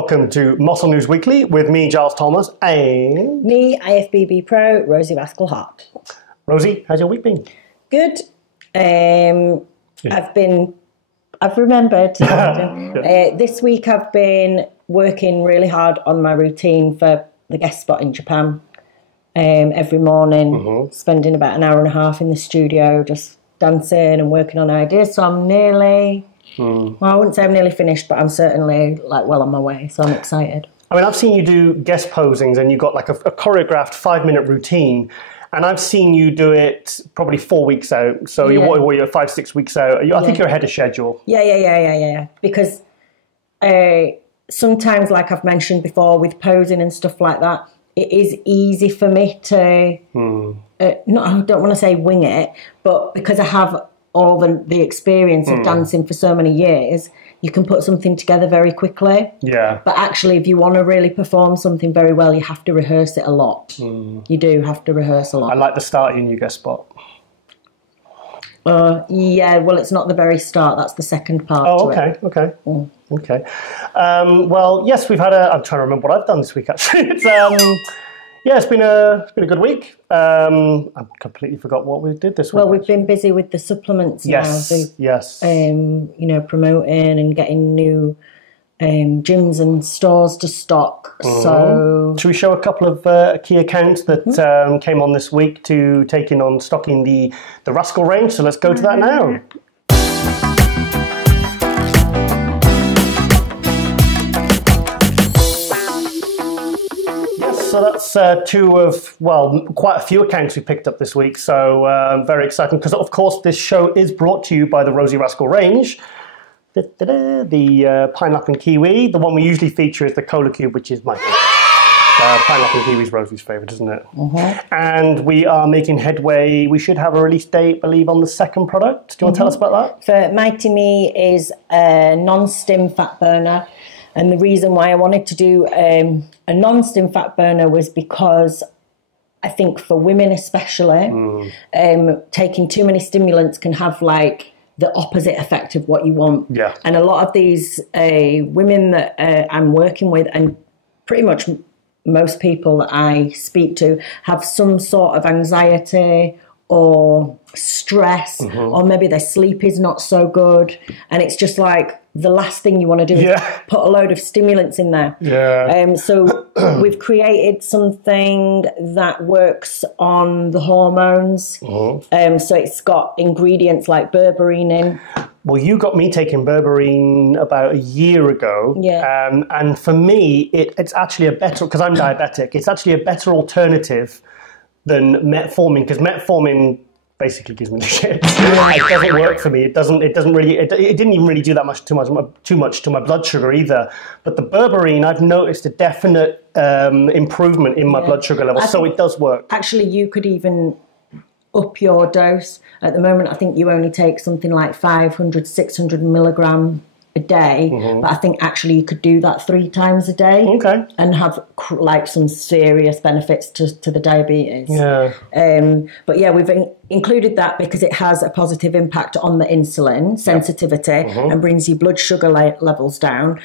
welcome to Muscle News Weekly with me, Giles Thomas, and... me, IFBB Pro, Rosie Rascal Hart. Rosie, how's your week been? Good. I've remembered. This week I've been working really hard on my routine for the guest spot in Japan. Every morning, spending about an hour and a half in the studio, just dancing and working on ideas. So I'm nearly... Well, I wouldn't say I'm nearly finished, but I'm certainly well on my way, so I'm excited. I mean, I've seen you do guest posings and you've got like a choreographed 5-minute routine, and I've seen you do it probably 4 weeks out. So you're 5-6 weeks out. I think you're ahead of schedule. Yeah. Because sometimes, like I've mentioned before, with posing and stuff like that, it is easy for me to, I don't want to say wing it, but because I have all the experience of dancing for so many years, you can put something together very quickly. Yeah. But actually, if you want to really perform something very well, you have to rehearse it a lot. You do have to rehearse a lot. I like the start of your new guest spot. Yeah, well, it's not the very start. That's the second part. Oh, okay, okay. Okay. Well, yes, we've had I'm trying to remember what I've done this week, actually. It's been a good week. I completely forgot what we did this week. Well, we've been busy with the supplements now. Yes. Promoting and getting new gyms and stores to stock. So, should we show a couple of key accounts that came on this week to taking on stocking the Rascal range? So let's go to that now. So that's two of, quite a few accounts we picked up this week. So very exciting because, of course, this show is brought to you by the Rosie Rascal range. The pineapple and kiwi. The one we usually feature is the cola cube, which is my favourite. Pineapple and kiwi is Rosie's favourite, isn't it? And we are making headway. We should have a release date, I believe, on the second product. Do you want to tell us about that? For Mighty Me is a non-stim fat burner. And the reason why I wanted to do a non-stim fat burner was because I think for women especially, taking too many stimulants can have like the opposite effect of what you want. Yeah. And a lot of these women that I'm working with, and pretty much most people that I speak to, have some sort of anxiety or stress, or maybe their sleep is not so good. And it's just like, the last thing you want to do is put a load of stimulants in there. Yeah. So we've created something that works on the hormones. So it's got ingredients like berberine in. Well, you got me taking berberine about a year ago. Yeah. And for me, it's actually a better, because I'm diabetic, it's actually a better alternative than metformin, because metformin basically gives me the shit. It doesn't work for me. It didn't even really do that much too much to my blood sugar either. But the berberine, I've noticed a definite improvement in my blood sugar level. So it does work. Actually, you could even up your dose. At the moment, I think you only take something like 500, 600 milligram a day, but I think actually you could do that 3 times a day and have like some serious benefits to the diabetes. Yeah. But yeah, we've included that because it has a positive impact on the insulin sensitivity and brings your blood sugar levels down,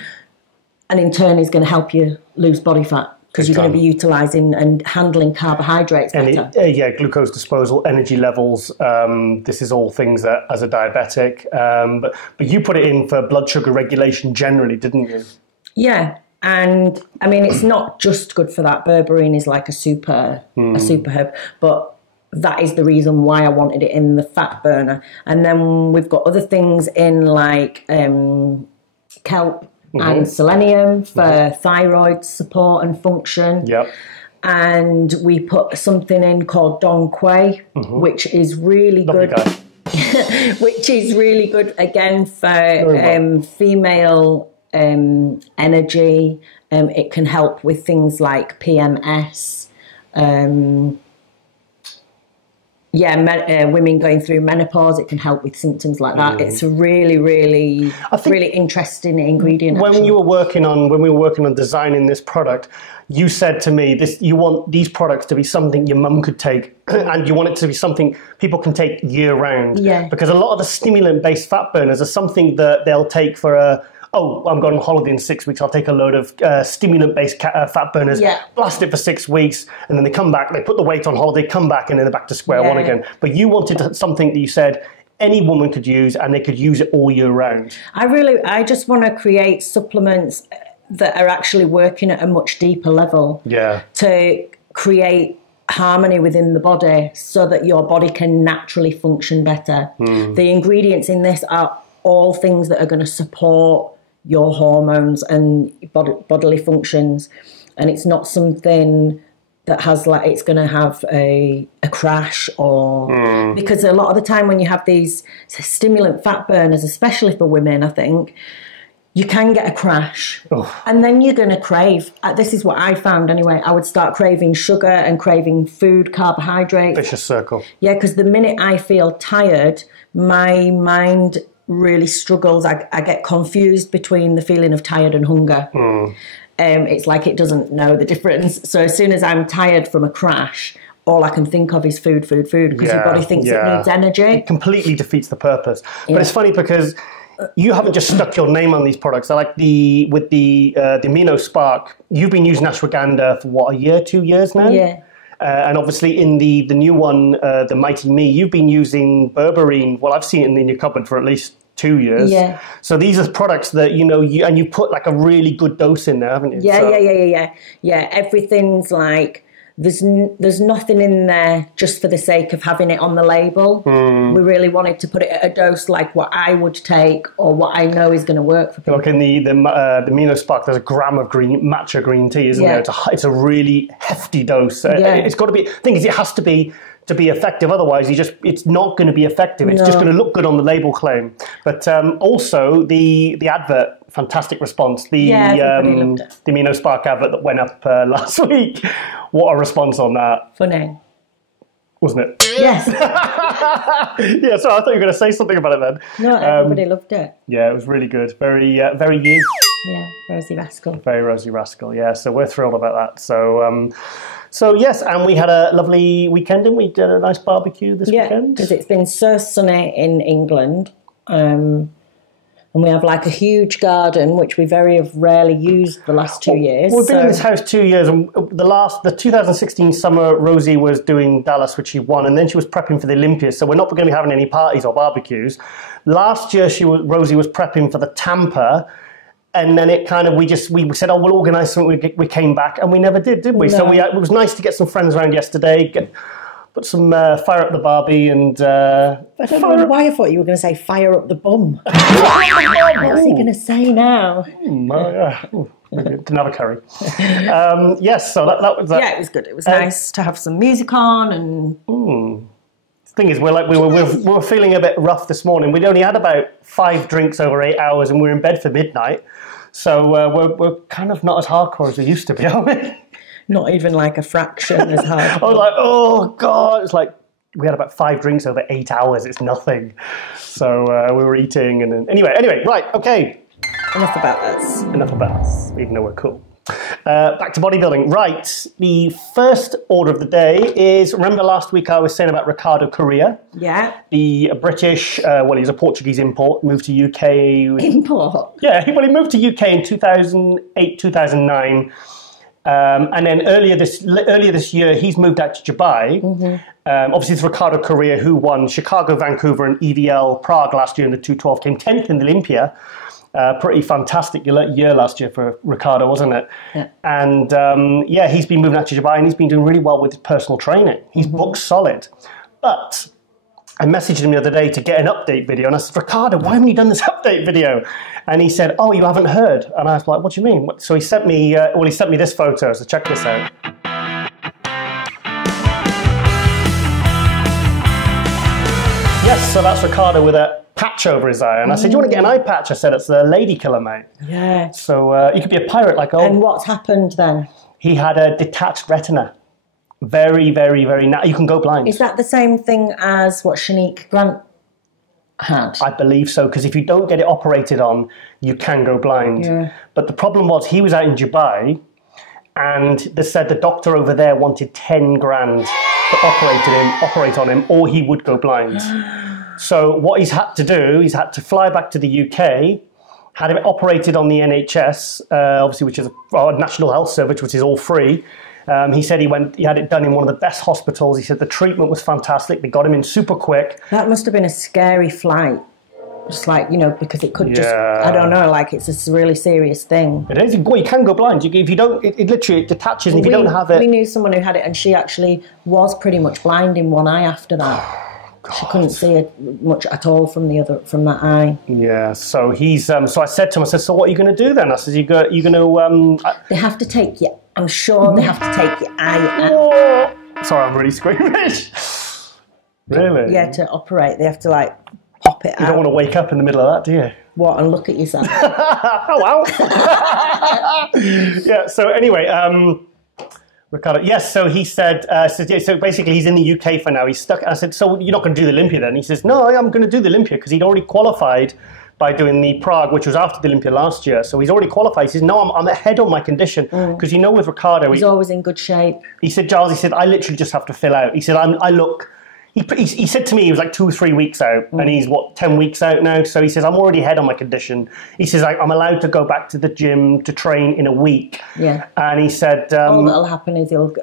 and in turn is going to help you lose body fat. Because you're going to be utilising and handling carbohydrates better. Glucose disposal, energy levels. This is all things that, as a diabetic, but you put it in for blood sugar regulation generally, didn't you? Yeah, and I mean it's not just good for that. Berberine is like a super herb, but that is the reason why I wanted it in the fat burner. And then we've got other things in like kelp. And selenium for thyroid support and function. Yep. And we put something in called Dong Quai, which is really good. Which is really good again for female energy. It can help with things like PMS. Women going through menopause, it can help with symptoms like that. It's a really, really interesting ingredient. When we were working on designing this product, you said to me, you want these products to be something your mum could take, and you want it to be something people can take year round. Yeah. Because a lot of the stimulant-based fat burners are something that they'll take for oh, I'm going on holiday in 6 weeks, I'll take a load of stimulant-based fat burners, blast it for 6 weeks, and then they come back, they put the weight on holiday, come back, and then they're back to square one again. But you wanted something that you said any woman could use, and they could use it all year round. I just want to create supplements that are actually working at a much deeper level. Yeah. To create harmony within the body so that your body can naturally function better. The ingredients in this are all things that are going to support your hormones and bodily functions, and it's not something that has like it's going to have a crash or because a lot of the time when you have these stimulant fat burners, especially for women, I think you can get a crash and then you're going to crave. This is what I found anyway. I would start craving sugar and craving food, carbohydrates. Vicious circle. Yeah, because the minute I feel tired, my mind really struggles. I get confused between the feeling of tired and hunger. It's like it doesn't know the difference. So as soon as I'm tired from a crash, all I can think of is food, because your body thinks it needs energy. It completely defeats the purpose. But it's funny because you haven't just stuck your name on these products. I like the Amino Spark. You've been using ashwagandha for what, a year, 2 years now? Yeah. And obviously in the new one, the Mighty Me, you've been using berberine. Well, I've seen it in your cupboard for at least 2 years. Yeah. So these are products that, and you put like a really good dose in there, haven't you? Yeah. Everything's like, there's nothing in there just for the sake of having it on the label. We really wanted to put it at a dose like what I would take or what I know is going to work for people. Look, in the Amino Spark, there's a gram of matcha green tea, isn't there? It's a really hefty dose. It's got to be. The thing is, it has to be effective. Otherwise, it's not going to be effective. It's just going to look good on the label claim. But also the advert, fantastic response. The Amino Spark advert that went up last week. What a response on that. Funny. Wasn't it? Yes. Yeah, so I thought you were going to say something about it then. No, everybody loved it. Yeah, it was really good. Very, very you. Yeah, Rosie Rascal. Very Rosie Rascal, yeah. So we're thrilled about that. So yes, and we had a lovely weekend, didn't we? Did a nice barbecue this weekend. Yeah, because it's been so sunny in England. And we have like a huge garden, which we very rarely used the last 2 years. We've been in this house 2 years, and the 2016 summer, Rosie was doing Dallas, which she won, and then she was prepping for the Olympics, so we're not going to be having any parties or barbecues. Last year, Rosie was prepping for the Tampa, and then it kind of, we said, oh, we'll organise something. We came back, and we never did we? No. So it was nice to get some friends around yesterday, put some fire up the Barbie and... I don't know why I thought you were going to say fire up the bum. What's he going to say now? Didn't have a curry. Yes, so that was... Yeah, it was good. It was nice to have some music on and... The thing is, we were feeling a bit rough this morning. We'd only had about 5 drinks over 8 hours and we were in bed for midnight. So we're kind of not as hardcore as we used to be, are we? Not even like a fraction as hard. I was like, oh, God. It's like we had about 5 drinks over 8 hours. It's nothing. So we were eating. And then, anyway, right, okay. Enough about us, even though we're cool. Back to bodybuilding. Right, the first order of the day is, remember last week I was saying about Ricardo Correa? Yeah. The British, he's a Portuguese import, moved to UK. Import? Yeah, he moved to UK in 2008, 2009. And then earlier this year, he's moved out to Dubai. Obviously, it's Ricardo Correa who won Chicago, Vancouver, and EVL Prague last year in the 212, came 10th in the Olympia. Pretty fantastic year last year for Ricardo, wasn't it? Yeah. And he's been moving out to Dubai and he's been doing really well with his personal training. He's booked solid. But I messaged him the other day to get an update video and I said, Ricardo, why haven't you done this update video? And he said, oh, you haven't heard? And I was like, what do you mean? So he sent me, this photo, so check this out. Yes, so that's Ricardo with a patch over his eye. And I said, do you want to get an eye patch? I said, it's a lady killer, mate. Yeah. So you could be a pirate like old. And what's happened then? He had a detached retina. Very, very, very... You can go blind. Is that the same thing as what Shanique Grant had? I believe so, because if you don't get it operated on, you can go blind. Yeah. But the problem was he was out in Dubai and they said the doctor over there wanted 10 grand to operate on him, or he would go blind. So what he's had to do, he's had to fly back to the UK, had him operated on the NHS, obviously, which is our National Health Service, which is all free. He said he had it done in one of the best hospitals. He said the treatment was fantastic. They got him in super quick. That must have been a scary flight. Just like, because it could just, I don't know, like it's a really serious thing. It is. You can go blind. If you don't, it literally detaches, and if you don't have it... We knew someone who had it, and she actually was pretty much blind in one eye after that. She couldn't see it much at all from that eye. Yeah, so he's... so I said to him, so what are you going to do then? I said, you're going to... They have to take you... I'm sure they have to take your eye out. Sorry, I'm really squeamish. Really? Yeah, to operate, they have to, like... pop it out. You don't want to wake up in the middle of that, do you? What, and look at yourself? Oh, wow. Yeah, so anyway, Ricardo, yes, so he said, so basically he's in the UK for now. He's stuck. I said, so you're not going to do the Olympia then? He says, no, I'm going to do the Olympia because he'd already qualified by doing the Prague, which was after the Olympia last year. So he's already qualified. He says, no, I'm ahead on my condition. Because with Ricardo... He's always in good shape. He said, Giles, I literally just have to fill out. He said, I look... He said to me he was like 2 or 3 weeks out, and he's, 10 weeks out now? So he says, I'm already ahead on my condition. He says, I'm allowed to go back to the gym to train in a week. Yeah. And he said... all that'll happen is he'll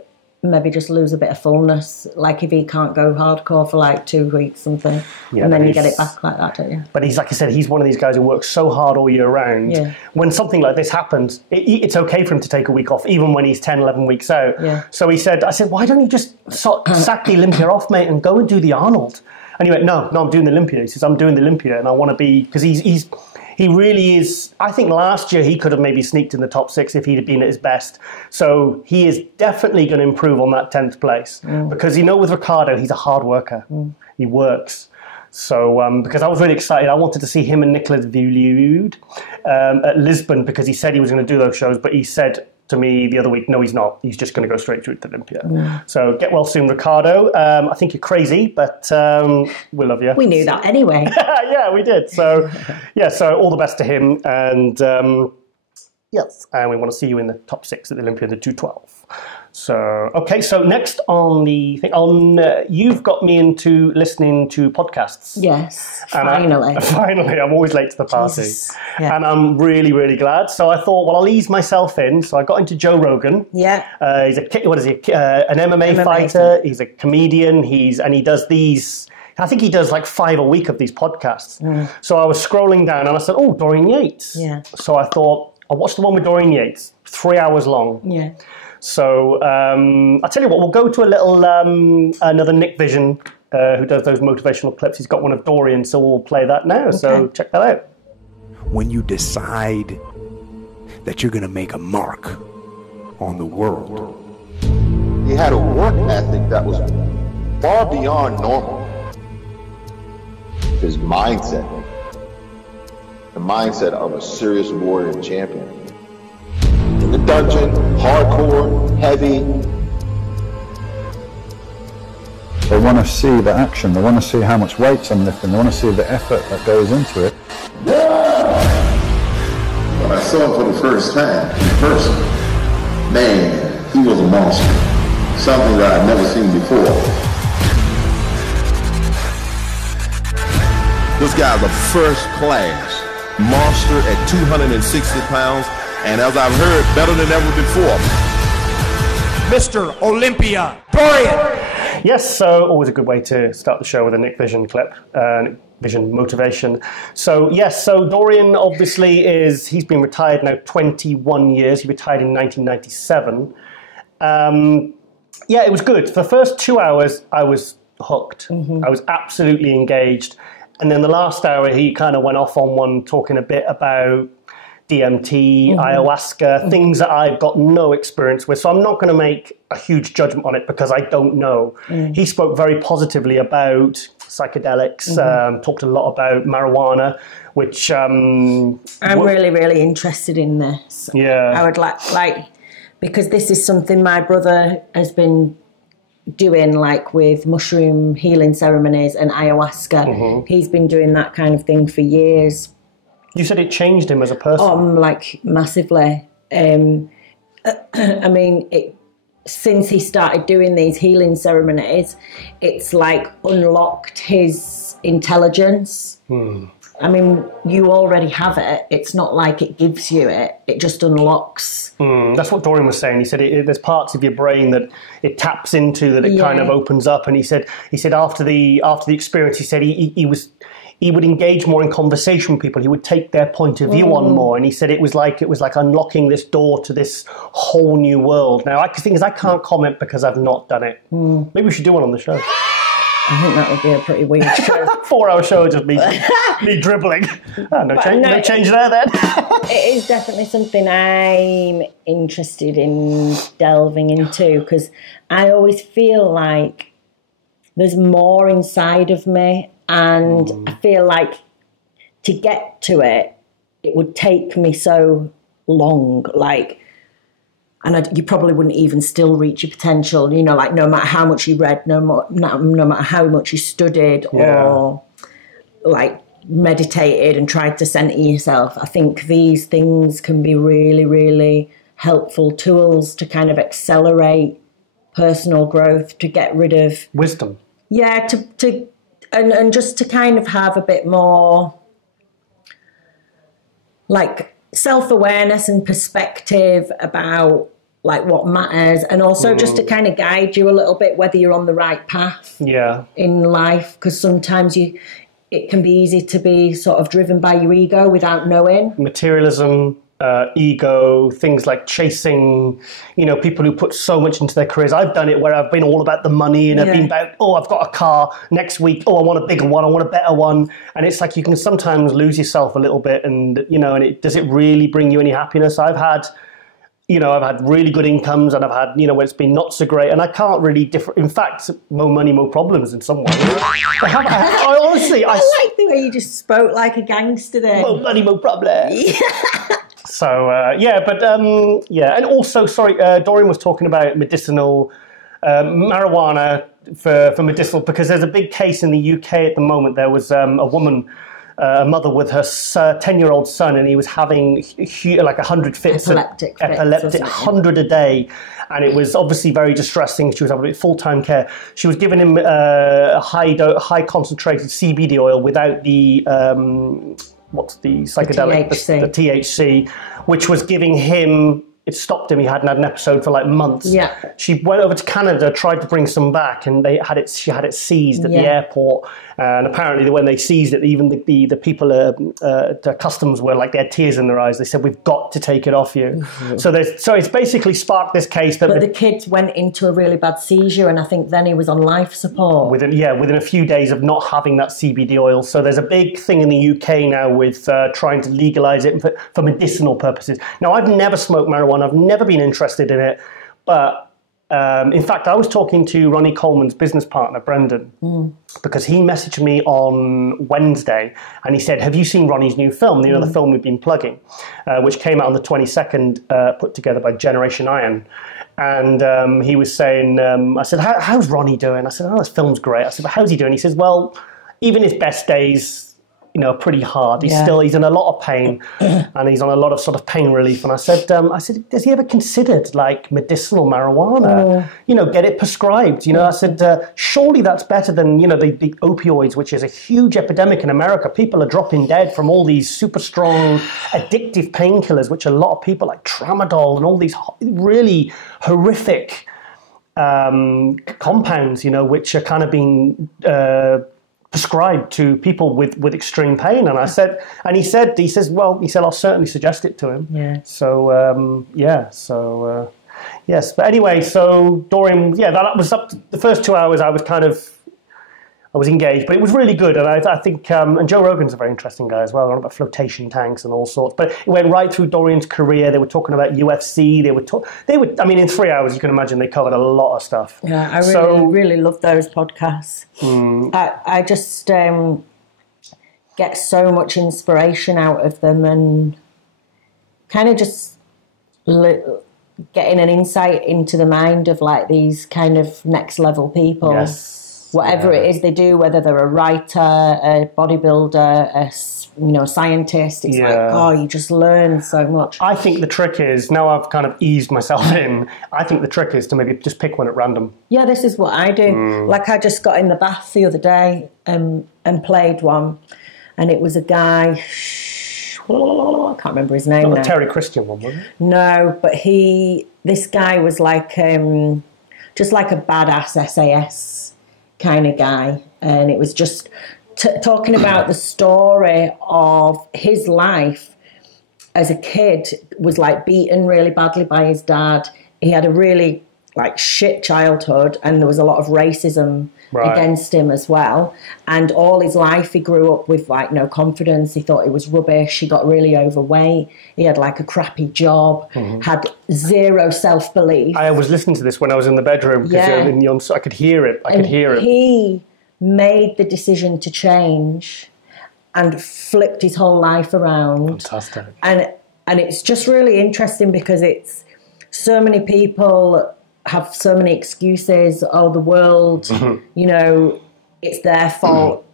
maybe just lose a bit of fullness, like if he can't go hardcore for like 2 weeks something, and then you get it back like that, don't you? But he's, like I said, he's one of these guys who works so hard all year round. Yeah. When something like this happens, it's okay for him to take a week off, even when he's 10, 11 weeks out. Yeah. So I said, why don't you just sack the Olympia off, mate, and go and do the Arnold? And he went, no, I'm doing the Olympia. He says, I'm doing the Olympia, and I want to be, because he really is. I think last year he could have maybe sneaked in the top 6 if he'd have been at his best. So he is definitely going to improve on that 10th place. Because with Ricardo, he's a hard worker. He works. So because I was really excited, I wanted to see him and Nicolas Vilude at Lisbon because he said he was going to do those shows, but he said to me the other week, no, he's not. He's just going to go straight through to Olympia. So get well soon, Ricardo. I think you're crazy, but we love you. We knew that anyway. Yeah, we did. So, so all the best to him. And yes, and we want to see you in the top 6 at the Olympia, the 212. So, okay, so next on the thing, you've got me into listening to podcasts. Yes, finally. Finally, I'm always late to the party. Yeah. And I'm really, really glad. So I thought, well, I'll ease myself in. So I got into Joe Rogan. Yeah. He's an MMA fighter. He's a comedian. And he does these... I think he does like 5 a week of these podcasts. So I was scrolling down and I said, oh, Dorian Yates. Yeah. So I thought, I'll watch the one with Dorian Yates, 3 hours long. Yeah. So I'll tell you what, we'll go to a little, another Nick Vision who does those motivational clips. He's got one of Dorian, so we'll play that now. Okay. So check that out. When you decide that you're going to make a mark on the world. He had a work ethic that was far beyond normal. His mindset, the mindset of a serious warrior and champion. In the dungeon, hardcore, heavy. They want to see the action, they want to see how much weights I'm lifting, they want to see the effort that goes into it. When I saw him for the first time, in person, man, he was a monster. Something that I've never seen before. This guy's a first-class monster at 260 pounds, and as I've heard, better than ever before. Mr. Olympia, Dorian! Yes, so always a good way to start the show with a Nick Vision clip, Nick Vision motivation. So yes, so Dorian obviously he's been retired now 21 years. He retired in 1997. Yeah, it was good. For the first 2 hours, I was hooked. I was absolutely engaged. And then the last hour, he kind of went off on one talking a bit about DMT, ayahuasca, things that I've got no experience with. So I'm not going to make a huge judgment on it because I don't know. He spoke very positively about psychedelics, talked a lot about marijuana, which... I'm really, really interested in this. Yeah. I would like, because this is something my brother has been doing, like with mushroom healing ceremonies and ayahuasca. He's been doing that kind of thing for years. You said it changed him as a person. Like massively. I mean, since he started doing these healing ceremonies, it's like unlocked his intelligence. I mean, you already have it. It's not like it gives you it. It just unlocks. That's what Dorian was saying. He said there's parts of your brain that it taps into, that it kind of opens up. And he said after the experience, he said he would engage more in conversation with people. He would take their point of view on more. And he said it was like unlocking this door to this whole new world. Now, the thing is, I can't comment because I've not done it. Maybe we should do one on the show. I think that would be a pretty weird show. 4-hour show, just me dribbling. No change there then. It is definitely something I'm interested in delving into, because I always feel like there's more inside of me, and I feel like to get to it, it would take me so long, and you probably wouldn't even still reach your potential, you know, like no matter how much you read, no matter how much you studied or like meditated and tried to center yourself. I think these things can be really, really helpful tools to kind of accelerate personal growth, to get rid of wisdom. Yeah, and just to kind of have a bit more like self-awareness and perspective about like what matters, and also just to kind of guide you a little bit whether you're on the right path in life, because sometimes it can be easy to be sort of driven by your ego without knowing. Materialism, ego, things like chasing, you know, people who put so much into their careers. I've done it where I've been all about the money, and I've been about, I've got a car next week, I want a bigger one, I want a better one. And it's like you can sometimes lose yourself a little bit, and, you know, and does it really bring you any happiness? I've had really good incomes, and I've had, you know, where it's been not so great, and I can't really differ. In fact, more money, more problems in some ways. I honestly, I like the way you just spoke like a gangster there. More money, more problems. So, and also, Dorian was talking about medicinal marijuana for medicinal, because there's a big case in the UK at the moment. There was a woman, a mother with her 10-year-old son, and he was having like 100 fits, epileptic 100 a day, and it was obviously very distressing. She was having full-time care. She was giving him a high concentrated CBD oil without the what's the psychedelic, the THC, which was giving him. It stopped him. He hadn't had an episode for like months. Yeah. She went over to Canada, tried to bring some back, and she had it seized at the airport. And apparently, when they seized it, even the people at customs were like, they had tears in their eyes. They said, "We've got to take it off you." Mm-hmm. So it's basically sparked this case that. But the kid went into a really bad seizure, and I think then he was on life support within a few days of not having that CBD oil. So there's a big thing in the UK now with trying to legalise it for medicinal purposes. Now, I've never smoked marijuana. I've never been interested in it, but in fact, I was talking to Ronnie Coleman's business partner, Brendan, because he messaged me on Wednesday, and he said, "Have you seen Ronnie's new film? You know, the film we've been plugging, which came out on the 22nd, put together by Generation Iron." And he was saying, I said, "How's Ronnie doing?" I said, "Oh, this film's great." I said, "But how's he doing?" He says, "Well, even his best days, you know, pretty hard. He's in a lot of pain, and he's on a lot of sort of pain relief." And I said, "Has he ever considered like medicinal marijuana? You know, get it prescribed?" You know, I said, "Surely that's better than, you know, the opioids, which is a huge epidemic in America. People are dropping dead from all these super strong addictive painkillers, which a lot of people like tramadol and all these really horrific compounds, you know, which are kind of being prescribed to people with extreme pain." And I said, and he says, "I'll certainly suggest it to him." Yeah. So, yes. But anyway, so Dorian, that was up to the first 2 hours. I was engaged, but it was really good. And I think, and Joe Rogan's a very interesting guy as well, on about flotation tanks and all sorts. But it went right through Dorian's career. They were talking about UFC. I mean, in 3 hours, you can imagine they covered a lot of stuff. Yeah, I really love those podcasts. I just get so much inspiration out of them, and kind of just getting an insight into the mind of like these kind of next level people. Yes. Whatever it is they do, whether they're a writer, a bodybuilder, a scientist, it's like, you just learn so much. I think the trick is, now I've kind of eased myself in, I think the trick is to maybe just pick one at random. Yeah, this is what I do. Like I just got in the bath the other day and played one. and it was a guy, I can't remember his name Not now. the Terry Christian one, was it? No, but this guy was like, just like a badass SAS kind of guy. And it was just talking about the story of his life as a kid, was like beaten really badly by his dad. He had a really like shit childhood, and there was a lot of racism against him as well. And all his life he grew up with like no confidence. He thought it was rubbish. He got really overweight. He had like a crappy job, had zero self-belief. I was listening to this when I was in the bedroom because I could hear it. I could hear it. He made the decision to change and flipped his whole life around. Fantastic. And it's just really interesting because it's so many people have so many excuses. Oh, the world, you know, it's their fault,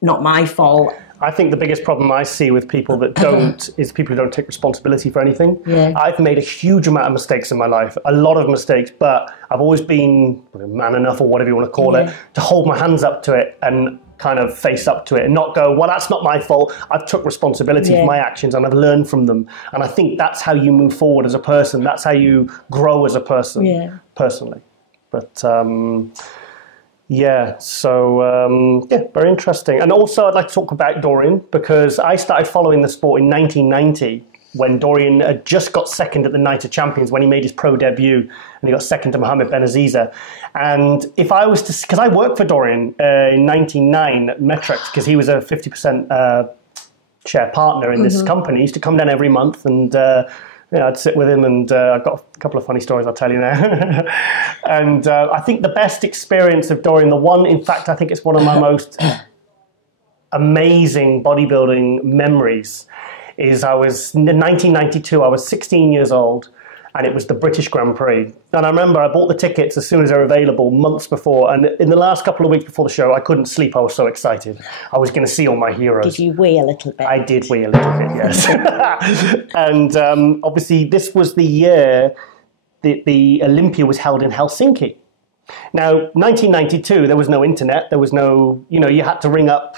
not my fault. I think the biggest problem I see with people that don't is people who don't take responsibility for anything. Yeah. I've made a huge amount of mistakes in my life, a lot of mistakes, but I've always been man enough, or whatever you want to call it, to hold my hands up to it and kind of face up to it and not go, well, that's not my fault. I've took responsibility for my actions and I've learned from them. And I think that's how you move forward as a person. That's how you grow as a person, personally. But very interesting. And also I'd like to talk about Dorian, because I started following the sport in 1990 when Dorian had just got second at the Night of Champions, when he made his pro debut, and he got second to Mohamed Benaziza. And if I was to, because I worked for Dorian in 1999 at Metrex, because he was a 50% share partner in this company. He used to come down every month, and I'd sit with him, and I've got a couple of funny stories I'll tell you now. And I think the best experience of Dorian, in fact, I think it's one of my most amazing bodybuilding memories, is in 1992, I was 16 years old, and it was the British Grand Prix. And I remember I bought the tickets as soon as they were available, months before, and in the last couple of weeks before the show, I couldn't sleep. I was so excited. I was going to see all my heroes. Did you wee a little bit? I did wee a little bit, yes. And obviously, this was the year that the Olympia was held in Helsinki. Now, 1992, there was no internet. There was no, you had to ring up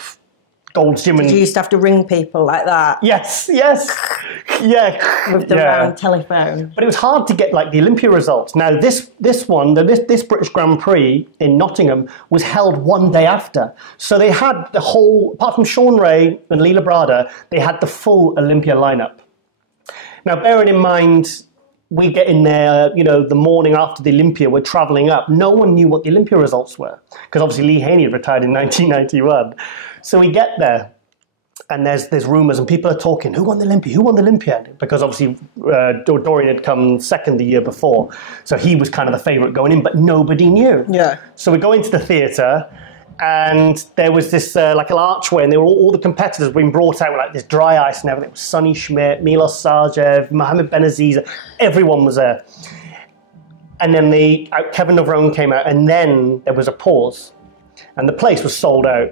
Gold's Gym. You used to have to ring people like that? Yes. With the round telephone. But it was hard to get like the Olympia results. Now this British Grand Prix in Nottingham was held one day after. So they had the whole, apart from Sean Ray and Lee Labrada, they had the full Olympia lineup. Now bearing in mind, we get in there, the morning after the Olympia, we're travelling up. No one knew what the Olympia results were, because obviously Lee Haney had retired in 1991. So we get there, and there's rumours, and people are talking, who won the Olympia? Who won the Olympia? Because obviously Dorian had come second the year before, so he was kind of the favourite going in, but nobody knew. Yeah. So we go into the theatre, and there was this like an archway, and they were all the competitors being brought out with like this dry ice and everything. It was Sonny Schmidt, Milos Sarjev, Mohamed Benaziza, everyone was there. And then Kevin Navrone came out, and then there was a pause, and the place was sold out.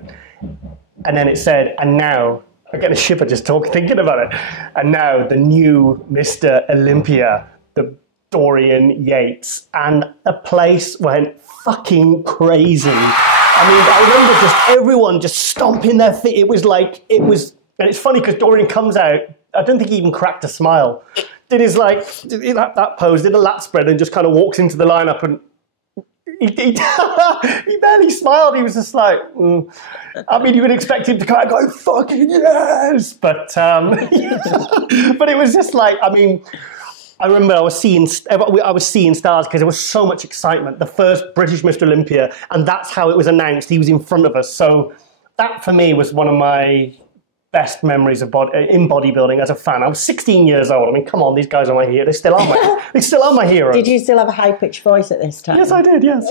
And then it said, and now, I get a shiver just thinking about it, and now the new Mr. Olympia, the Dorian Yates, and the place went fucking crazy. I mean, I remember just everyone just stomping their feet. It was, and it's funny because Dorian comes out, I don't think he even cracked a smile. Did that pose, did a lat spread, and just kind of walks into the lineup, and he barely smiled. He was just like, I mean, you would expect him to kind of go, fucking yes! But but it was just like, I mean, I remember I was seeing stars because there was so much excitement. The first British Mr. Olympia, and that's how it was announced. He was in front of us. So that, for me, was one of my best memories of in bodybuilding as a fan. I was 16 years old. I mean, come on, these guys are my heroes. They still are my heroes. Did you still have a high-pitched voice at this time? Yes, I did, yes.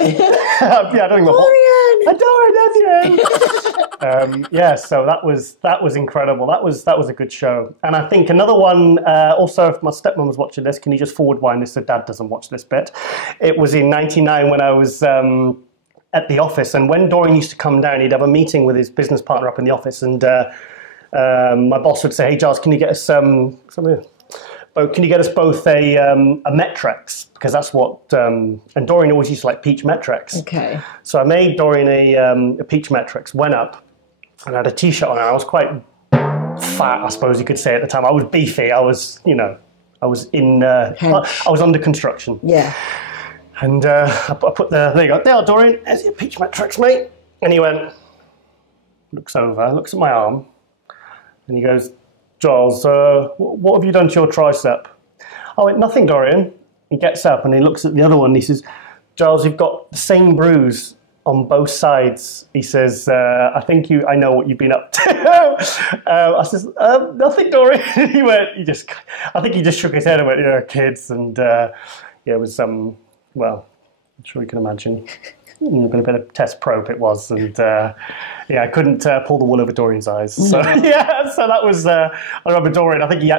I don't even so that was incredible. That was a good show. And I think another one, also, if my stepmom was watching this, can you just forward wind this so Dad doesn't watch this bit? It was in 99 when I was at the office, and when Dorian used to come down, he'd have a meeting with his business partner up in the office, and my boss would say, "Hey, Giles, can you get us can you get us both a Metrex?" Because that's what and Dorian always used to like peach Metrex. Okay. So I made Dorian a peach Metrex. Went up, and I had a t-shirt on, and I was quite fat, I suppose you could say at the time. I was beefy. I was, you know, I was in, I was under construction. Yeah. And I put there you go, there, Dorian, there's your peach metrics, mate. And he went, looks over, looks at my arm, and he goes, Giles, what have you done to your tricep? I went, nothing, Dorian. He gets up and he looks at the other one and he says, Giles, you've got the same bruise on both sides. He says, I know what you've been up to. I says, nothing, Dorian. I think he just shook his head and went, yeah, kids. And yeah, it was, well, I'm sure you can imagine. A bit of test probe it was, and yeah, I couldn't pull the wool over Dorian's eyes. So yeah, so that was. I remember Dorian. I think he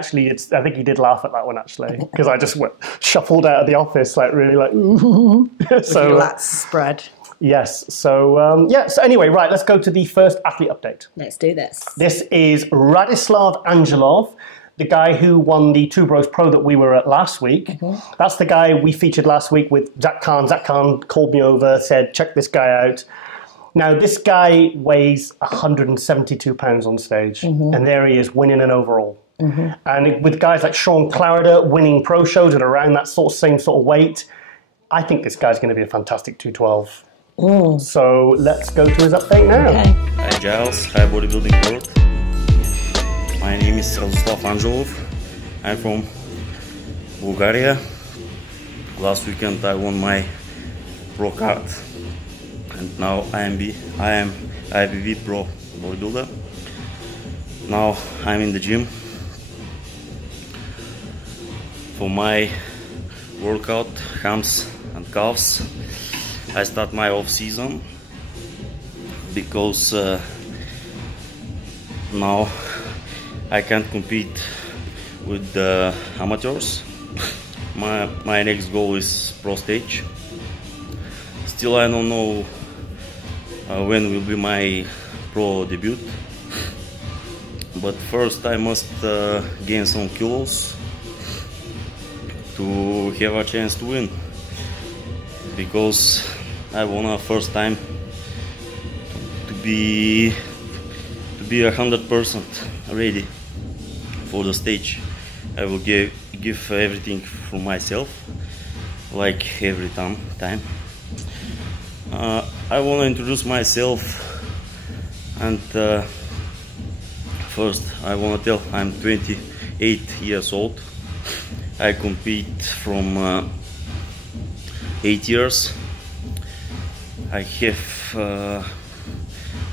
did laugh at that one actually, because I just shuffled out of the office like really like. Ooh. So lats spread. Yes. So yeah. So anyway, right. Let's go to the first athlete update. Let's do this. This is Radislav Angelov, the guy who won the Two Bros Pro that we were at last week. Mm-hmm. That's the guy we featured last week with Zach Khan. Zach Khan called me over, said, check this guy out. Now, this guy weighs 172 pounds on stage, and there he is winning an overall. And with guys like Sean Clarida winning pro shows at around that same sort of weight, I think this guy's going to be a fantastic 212. So let's go to his update now. Okay. Hi Giles, hi Bodybuilding World. My name is Radislav Angelov. I'm from Bulgaria. Last weekend I won my pro card, and now I am IFBB pro bodybuilder. Now I'm in the gym for my workout, hams and calves. I start my off season because now I can't compete with the amateurs. My next goal is pro stage. Still I don't know when will be my pro debut, but first I must gain some kilos to have a chance to win, because I wanna first time to be 100% ready for the stage. I will give everything from myself, like every time. I want to introduce myself, and first I want to tell I'm 28 years old. I compete from 8 years. I have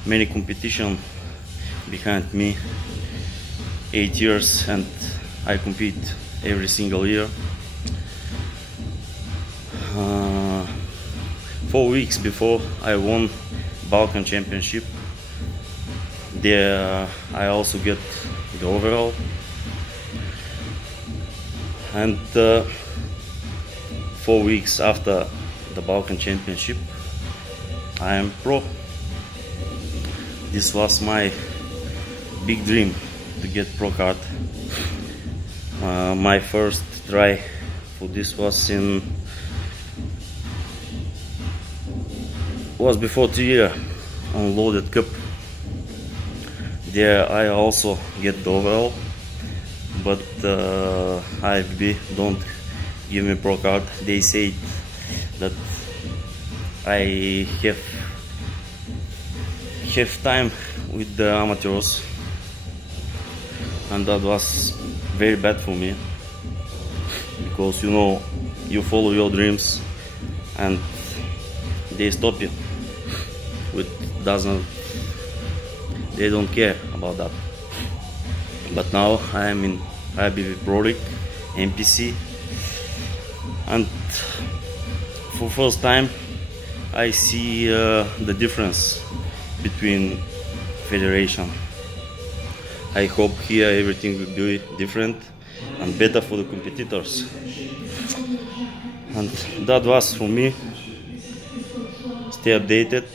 many competitions behind me, 8 years, and I compete every single year. 4 weeks before I won Balkan Championship, there I also get the overall, and 4 weeks after the Balkan Championship I am pro. This was my big dream, to get pro card. My first try for this was before 2 years on Loaded Cup. There I also get the overall, but IFB don't give me pro card. They say that I have time with the amateurs, and that was very bad for me, because you know, you follow your dreams and they stop you. They don't care about that. But now I am in IFBB Pro League, NPC, and for first time I see the difference between federation. I hope here everything will be different and better for the competitors. And that was for me. Stay updated.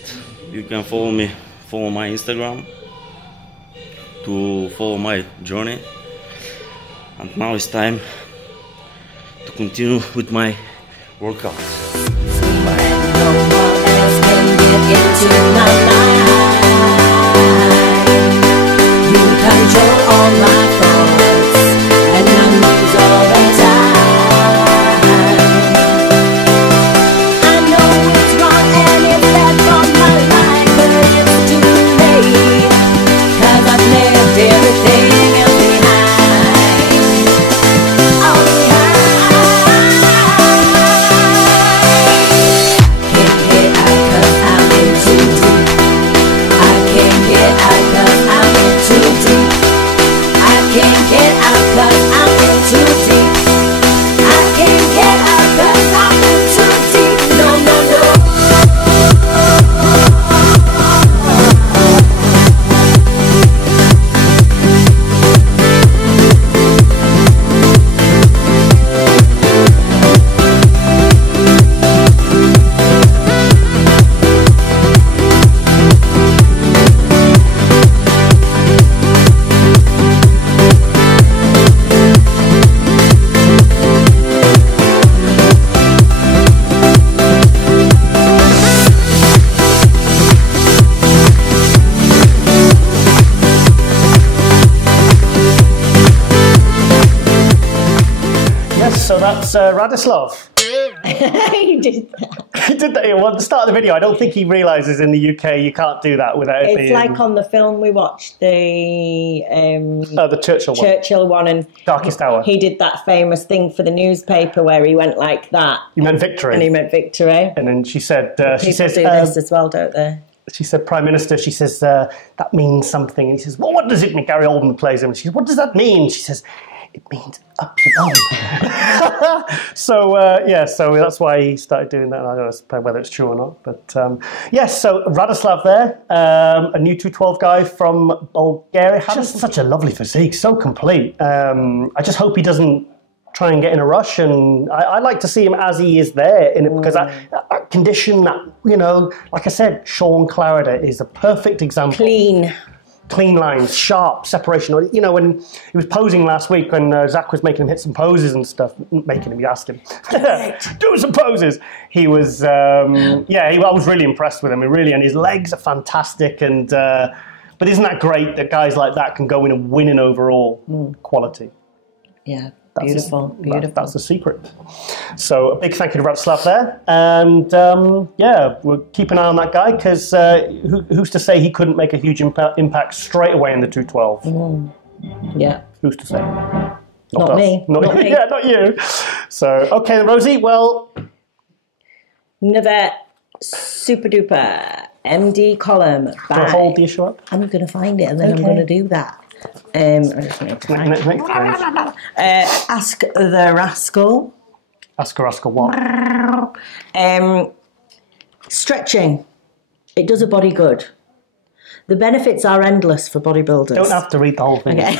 You can follow my Instagram to follow my journey. And now it's time to continue with my workout. Bye. that's Radislav. He did that. He did that. Well, at the start of the video, I don't think he realises in the UK you can't do that without it being... It's like on the film we watched, the Churchill one. And Darkest Hour. He did that famous thing for the newspaper where he went like that. You meant victory. And he meant victory. And then she said... People do this as well, don't they? She said, Prime Minister, she says, that means something. And he says, well, what does it mean? Gary Oldman plays him. And she says, what does that mean? She says, it means up your bum. So that's why he started doing that. I don't know whether it's true or not. But yes, so Radislav there, a new 212 guy from Bulgaria. Just such a lovely physique, so complete. I just hope he doesn't try and get in a rush, and I like to see him as he is there in it, because that condition, that, you know, like I said, Sean Clarida is a perfect example. Clean lines, sharp separation. You know, when he was posing last week, when Zach was making him hit some poses and stuff, you asked him, do some poses. He was, I was really impressed with him. And his legs are fantastic. And but isn't that great that guys like that can go in and win an overall quality? Yeah. Beautiful. That's the secret. So a big thank you to Radislav there. And we'll keep an eye on that guy, because who's to say he couldn't make a huge impact straight away in the 212? Yeah. Who's to say? Not me. Not me. Yeah, not you. So, okay, Rosie, well... Nivette Super Duper MD column. Do I hold the issue up? I'm going to find it, and then I'm going to do that. I just need to find Ask the Rascal. Ask a Rascal what? Stretching. It does a body good. The benefits are endless for bodybuilders. Don't have to read the whole thing. Okay.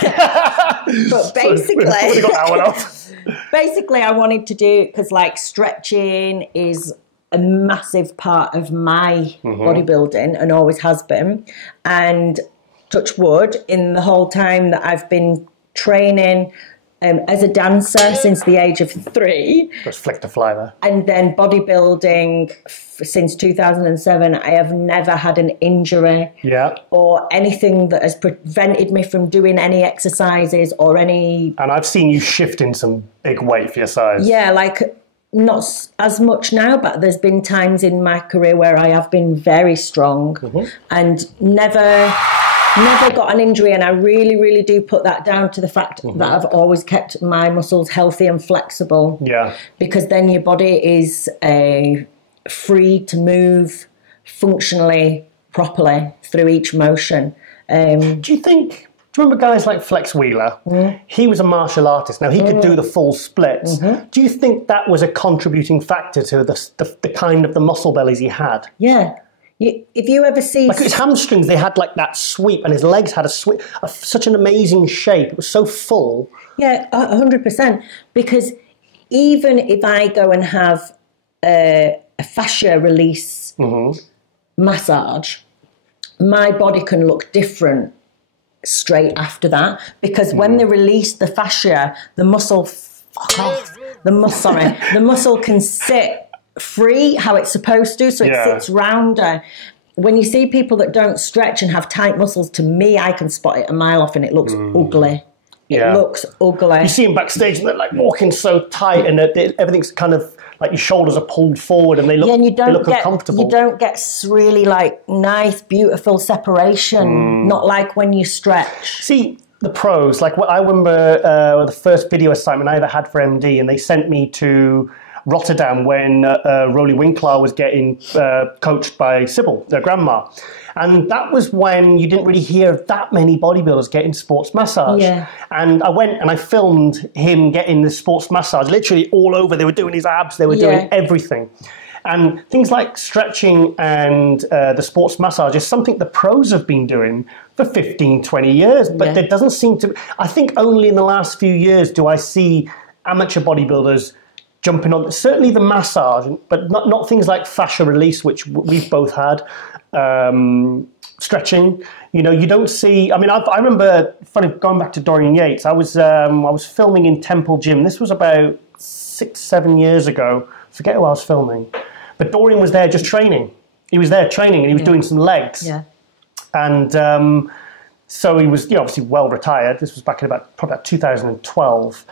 But basically, we got that one off. Basically, I wanted to do, because like stretching is a massive part of my bodybuilding and always has been. And touch wood, in the whole time that I've been training as a dancer since the age of 3. Just flicked a fly there. And then bodybuilding since 2007, I have never had an injury or anything that has prevented me from doing any exercises or any... And I've seen you shifting some big weight for your size. Yeah, like not as much now, but there's been times in my career where I have been very strong and never got an injury, and I really, really do put that down to the fact that I've always kept my muscles healthy and flexible. Yeah. Because then your body is free to move functionally, properly through each motion. Do you remember guys like Flex Wheeler? He was a martial artist. Now, he could do the full splits. Do you think that was a contributing factor to the kind of the muscle bellies he had? Yeah. If you ever see... Like his hamstrings, they had like that sweep, and his legs had a sweep, such an amazing shape. It was so full. Yeah, 100%. Because even if I go and have a fascia release massage, my body can look different straight after that. Because when they release the fascia, the muscle... The muscle can sit free how it's supposed to, so it sits rounder. When you see people that don't stretch and have tight muscles, to me, I can spot it a mile off, and it looks ugly. It looks ugly. You see them backstage, and they're like walking so tight, and everything's kind of like your shoulders are pulled forward, and they look uncomfortable. You don't get really like nice, beautiful separation. Not like when you stretch. See, the pros, like I remember the first video assignment I ever had for MD, and they sent me to Rotterdam when Roly Winkler was getting coached by Sybil, their grandma. And that was when you didn't really hear that many bodybuilders getting sports massage. Yeah. And I went and I filmed him getting the sports massage, literally all over. They were doing his abs, they were doing everything. And things like stretching and the sports massage is something the pros have been doing for 15, 20 years. But there doesn't seem to... I think only in the last few years do I see amateur bodybuilders jumping on, certainly the massage, but not things like fascia release, which we've both had, stretching. You know, you don't see... I mean, I remember, funny, going back to Dorian Yates, I was filming in Temple Gym. This was about 6-7 years ago. I forget who I was filming. But Dorian was there just training. He was there training, and he was doing some legs. Yeah. And so he was, obviously well retired. This was back in probably about 2012.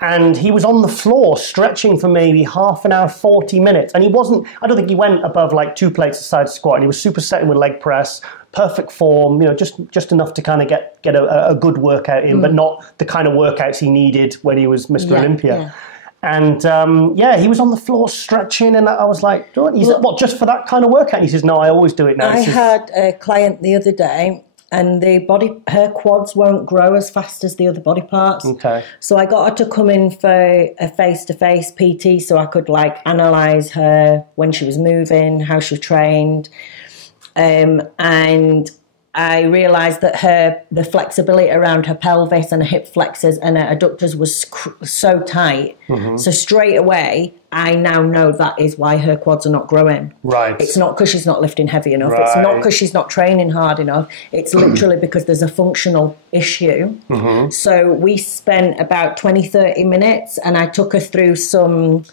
And he was on the floor stretching for maybe half an hour, 40 minutes. And he wasn't, I don't think he went above like 2 plates a side squat. And he was supersetting with leg press, perfect form, you know, just enough to kind of get a good workout in, but not the kind of workouts he needed when he was Mr. Olympia. Yeah. And he was on the floor stretching, and I was like, he said, what, just for that kind of workout? And he says, no, I always do it now. I had a client the other day, and her quads won't grow as fast as the other body parts. Okay. So I got her to come in for a face-to-face PT so I could like analyse her when she was moving, how she trained. And I realised that the flexibility around her pelvis and her hip flexors and her adductors was so tight. Mm-hmm. So straight away, I now know that is why her quads are not growing. Right. It's not because she's not lifting heavy enough. Right. It's not because she's not training hard enough. It's literally because there's a functional issue. Mm-hmm. So we spent about 20, 30 minutes, and I took her through some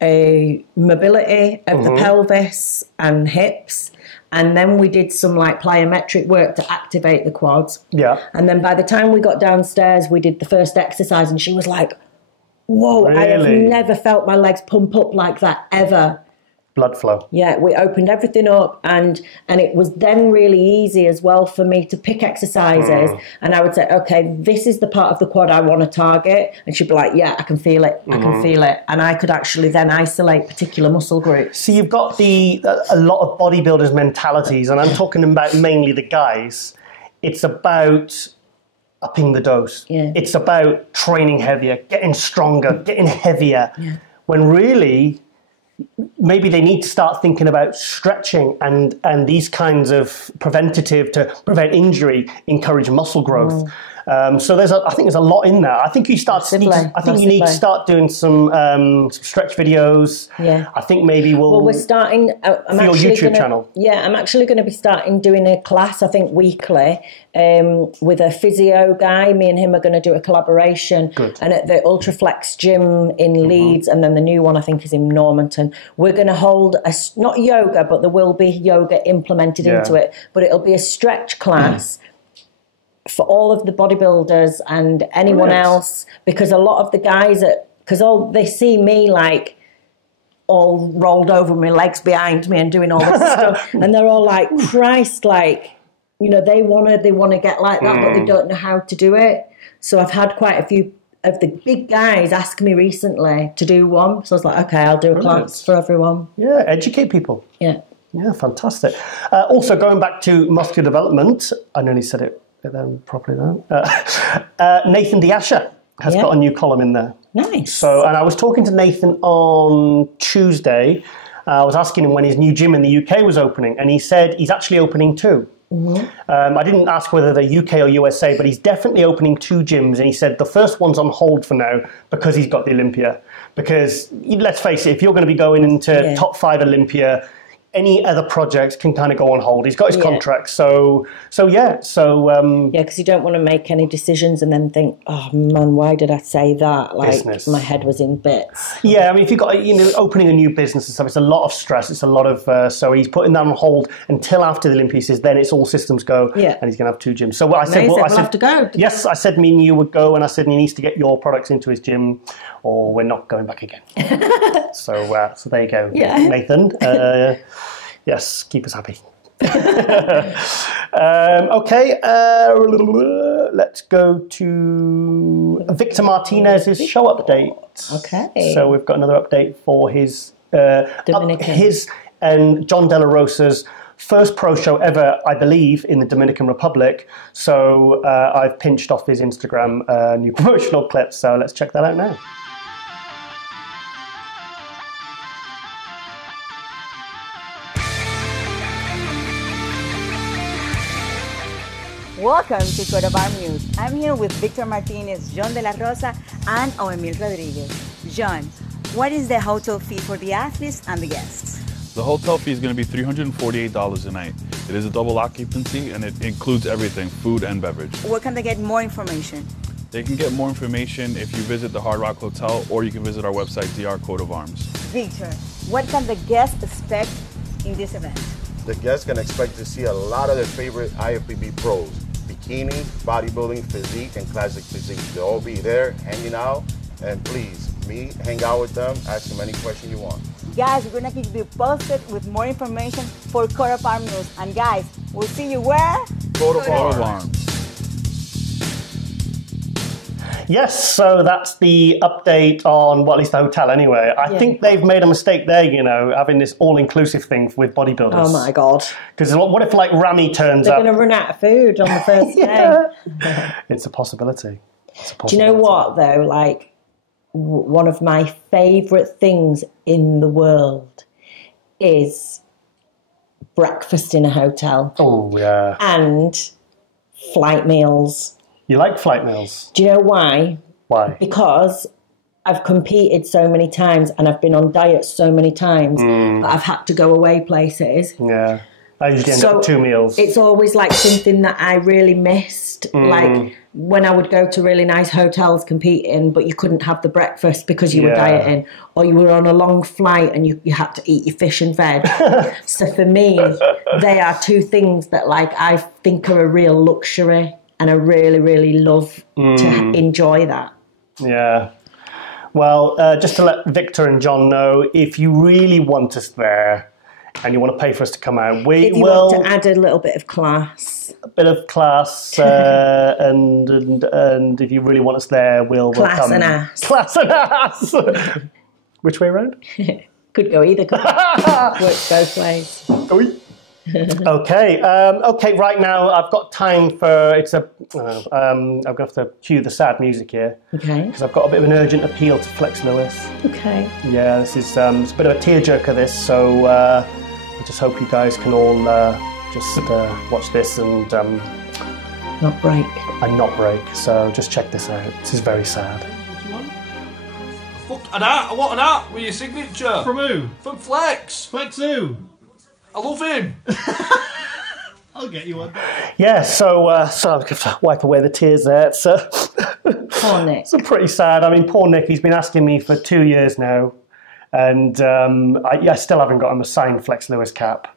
mobility of the pelvis and hips. And then we did some like plyometric work to activate the quads. Yeah. And then by the time we got downstairs, we did the first exercise, and she was like, whoa, really? I have never felt my legs pump up like that ever. Blood flow. Yeah, we opened everything up, and it was then really easy as well for me to pick exercises. And I would say, okay, this is the part of the quad I want to target. And she'd be like, yeah, I can feel it. I can feel it. And I could actually then isolate particular muscle groups. So you've got a lot of bodybuilders' mentalities, and I'm talking about mainly the guys. It's about upping the dose. Yeah. It's about training heavier, getting stronger, getting heavier. Yeah. When really, maybe they need to start thinking about stretching and these kinds of preventative to prevent injury, encourage muscle growth. So I think there's a lot in there. I think you need to start doing some stretch videos. Yeah. I think maybe we're starting for your YouTube channel. Yeah, I'm actually going to be starting doing a class, I think weekly, with a physio guy. Me and him are going to do a collaboration. Good. And at the Ultraflex gym in Leeds, and then the new one I think is in Normanton. We're going to hold not yoga, but there will be yoga implemented into it. But it'll be a stretch class. For all of the bodybuilders and anyone else, because a lot of the guys they see me like all rolled over, my legs behind me and doing all this stuff, and they're all like, Christ, like, you know, they want to get like that, but they don't know how to do it. So I've had quite a few of the big guys ask me recently to do one. So I was like, okay, I'll do a class for everyone. Yeah, educate people. Yeah. Yeah, fantastic. Also, going back to muscular development, I nearly said it properly then. Nathan Diasha has got a new column in there. Nice. So, and I was talking to Nathan on Tuesday. I was asking him when his new gym in the UK was opening, and he said he's actually opening 2. I didn't ask whether they're UK or USA, but he's definitely opening 2 gyms, and he said the first one's on hold for now because he's got the Olympia. Because let's face it, if you're going to be going into top 5 Olympia, any other projects can kind of go on hold. He's got his contract, so because you don't want to make any decisions and then think, oh man, why did I say that? Like business. My head was in bits. Yeah, I mean, if you've got opening a new business and stuff, it's a lot of stress. It's a lot of so he's putting that on hold until after the Olympics. Then it's all systems go. Yeah, and he's going to have 2 gyms. So I said, we'll have to go. Yes, I said me and you would go, and I said he needs to get your products into his gym, or we're not going back again. so there you go, Nathan. Yes, keep us happy. Okay, let's go to Victor Martinez's show update. Okay. So we've got another update for his and John De La Rosa's first pro show ever, I believe, in the Dominican Republic. So I've pinched off his Instagram new promotional clip. So let's check that out now. Welcome to Coat of Arm News. I'm here with Victor Martinez, John De La Rosa, and Oemil Rodriguez. John, what is the hotel fee for the athletes and the guests? The hotel fee is going to be $348 a night. It is a double occupancy, and it includes everything, food and beverage. Where can they get more information? They can get more information if you visit the Hard Rock Hotel, or you can visit our website, DR Coat of Arms. Victor, what can the guests expect in this event? The guests can expect to see a lot of their favorite IFBB pros. Bikini, bodybuilding, physique, and classic physique. They'll all be there, hanging out, And please, hang out with them, ask them any question you want. Guys, we're going to keep you posted with more information for Coat of Arms News. And guys, we'll see you where? Coat of Arms. Yes, so that's the update on, well, at least the hotel anyway. I think they've made a mistake there, you know, having this all-inclusive thing with bodybuilders. Oh my God. Because what if, like, Rami turns up? They're going to run out of food on the first day. It's a possibility. Do you know what, though? Like, one of my favourite things in the world is breakfast in a hotel. Oh, yeah. And flight meals. You like flight meals? Do you know why? Why? Because I've competed so many times and I've been on diet so many times that I've had to go away places. Yeah. I usually end up with 2 meals. It's always like something that I really missed. Like when I would go to really nice hotels competing, but you couldn't have the breakfast because you were dieting, or you were on a long flight and you had to eat your fish and veg. So for me, they are two things that like I think are a real luxury, and I really, really love to enjoy that. Yeah. Well, just to let Victor and John know, if you really want us there and you want to pay for us to come out, if you want to add a little bit of class. A bit of class, and if you really want us there, we'll class come. And ass. Class and ass. Which way around? Could go either. Works both ways. Okay. Okay. Right now, I've got time for I'm going to have to cue the sad music here. Okay. Because I've got a bit of an urgent appeal to Flex Lewis. Okay. Yeah. This is it's a bit of a tearjerker. This. So I just hope you guys can all just watch this and not break. And not break. So just check this out. This is very sad. An art? I want an art with your signature. From who? From Flex. Flex who? I love him. I'll get you one. Yeah, so I have to wipe away the tears there. It's, poor Nick. It's pretty sad. I mean, poor Nick, he's been asking me for 2 years now, and I still haven't got him a signed Flex Lewis cap.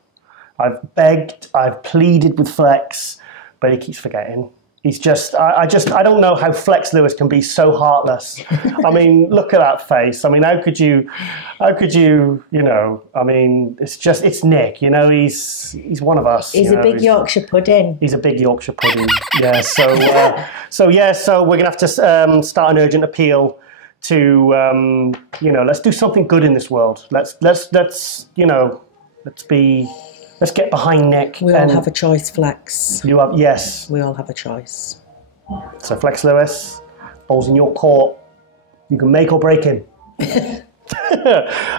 I've begged, I've pleaded with Flex, but he keeps forgetting. He's just, I don't know how Flex Lewis can be so heartless. I mean, look at that face. I mean, how could you, you know, I mean, it's Nick, you know, he's one of us. He's a big Yorkshire pudding. He's a big Yorkshire pudding, yeah. So we're going to have to start an urgent appeal to, you know, let's do something good in this world. Let's you know, let's get behind Nick. We all have a choice, Flex. You have, yes. We all have a choice. So Flex Lewis, ball's in your court. You can make or break him.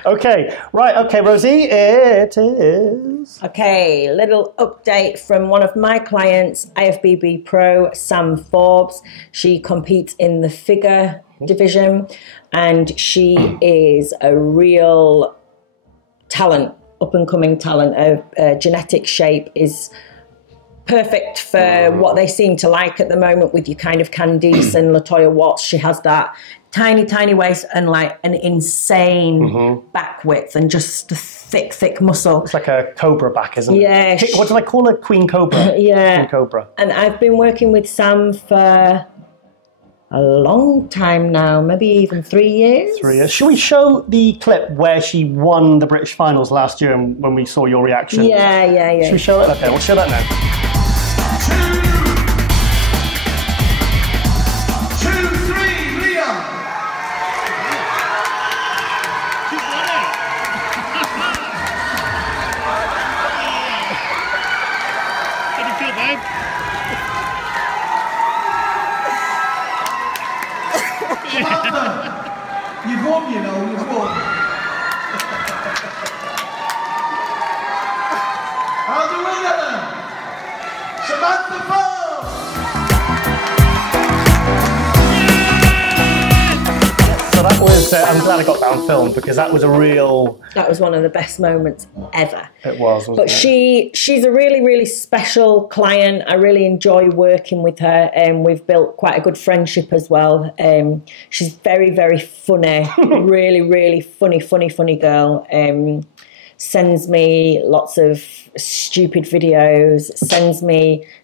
Okay, right, okay, Rosie, it is. Okay, little update from one of my clients, IFBB Pro, Sam Forbes. She competes in the figure division, and she is a real talent. Up-and-coming talent. Her genetic shape is perfect for what they seem to like at the moment with your kind of Candice and LaToya Watts. She has that tiny waist and like an insane back width and just the thick muscle. It's like a cobra back, isn't it? Yeah. What do I call her? Queen Cobra? Yeah. Queen Cobra. And I've been working with Sam for a long time now, maybe even 3 years. 3 years. Should we show the clip where she won the British finals last year and when we saw your reaction? Yeah. Should we show that? Okay, we'll show that now. 2, 3, Leon. How do you feel, babe? You've won, you know, you've won. And the winner, Samantha Forbes. So that was, I'm glad I got that on film because that was a real... That was one of the best moments ever. It was, wasn't But it? she's a really special client. I really enjoy working with her, and we've built quite a good friendship as well. She's very funny, really funny girl. Sends me lots of stupid videos.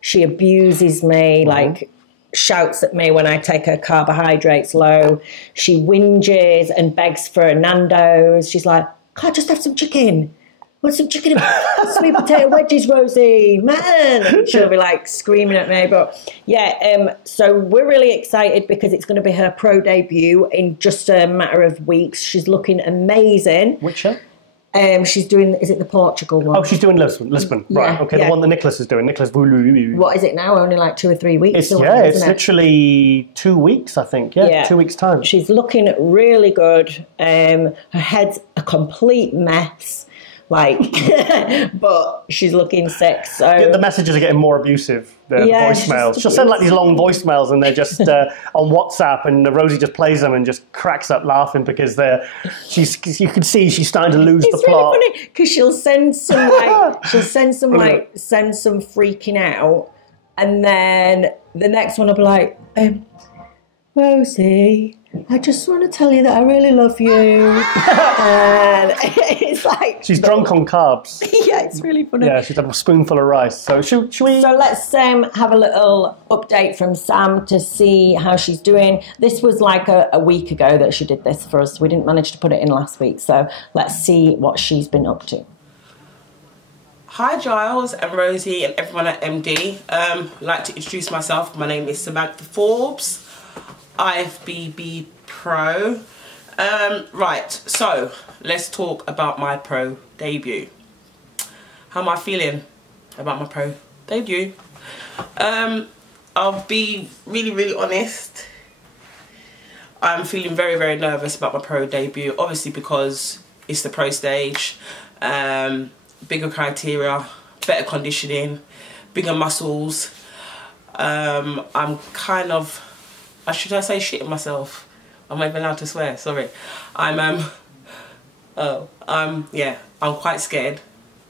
She abuses me like shouts at me when I take her carbohydrates low. She whinges and begs for a Nando's. She's like, can't I just have some chicken? Want some chicken and sweet potato wedges, Rosie, man. And she'll be like screaming at me. But yeah, so we're really excited because it's going to be her pro debut in just a matter of weeks. She's looking amazing. Which show? She's doing, is it the Portugal one? Oh, she's doing Lisbon. Right, okay, the one that Nicholas is doing. What is it now? Only like 2 or 3 weeks? It's literally 2 weeks, I think. Yeah, 2 weeks' time. She's looking really good. Her head's a complete mess. But she's looking sick. So the messages are getting more abusive. The voicemails. She'll send like these long voicemails, and they're just on WhatsApp, and Rosie just plays them and just cracks up laughing because you can see she's starting to lose the plot. It's really funny because she'll send some freaking out, and then the next one will be like, Rosie, I just want to tell you that I really love you. And it's like... She's drunk on carbs. Yeah, it's really funny. Yeah, she's had a spoonful of rice. So should we... So let's have a little update from Sam to see how she's doing. This was like a week ago that she did this for us. We didn't manage to put it in last week. So let's see what she's been up to. Hi Giles and Rosie and everyone at MD. I'd like to introduce myself. My name is Samantha Forbes. IFBB Pro. Right, so let's talk about my pro debut. How am I feeling about my pro debut? I'll be really honest. I'm feeling very nervous about my pro debut, obviously because it's the pro stage, bigger criteria, better conditioning, bigger muscles. I'm kind of, should I say shitting myself? I'm not even allowed to swear, sorry. I'm quite scared.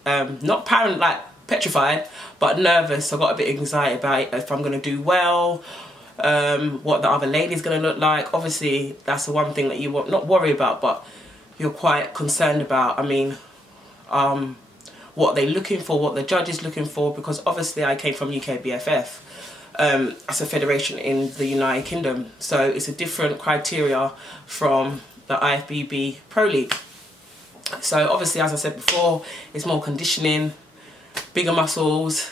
Not paranoid, like petrified, but nervous. I've got a bit of anxiety about if I'm going to do well, what the other lady's going to look like. Obviously, that's the one thing that you won't not worry about, but you're quite concerned about. I mean, what they're looking for, what the judge is looking for, because obviously I came from UKBFF. As a federation in the United Kingdom, so it's a different criteria from the IFBB Pro League. So obviously, as I said before, it's more conditioning, bigger muscles.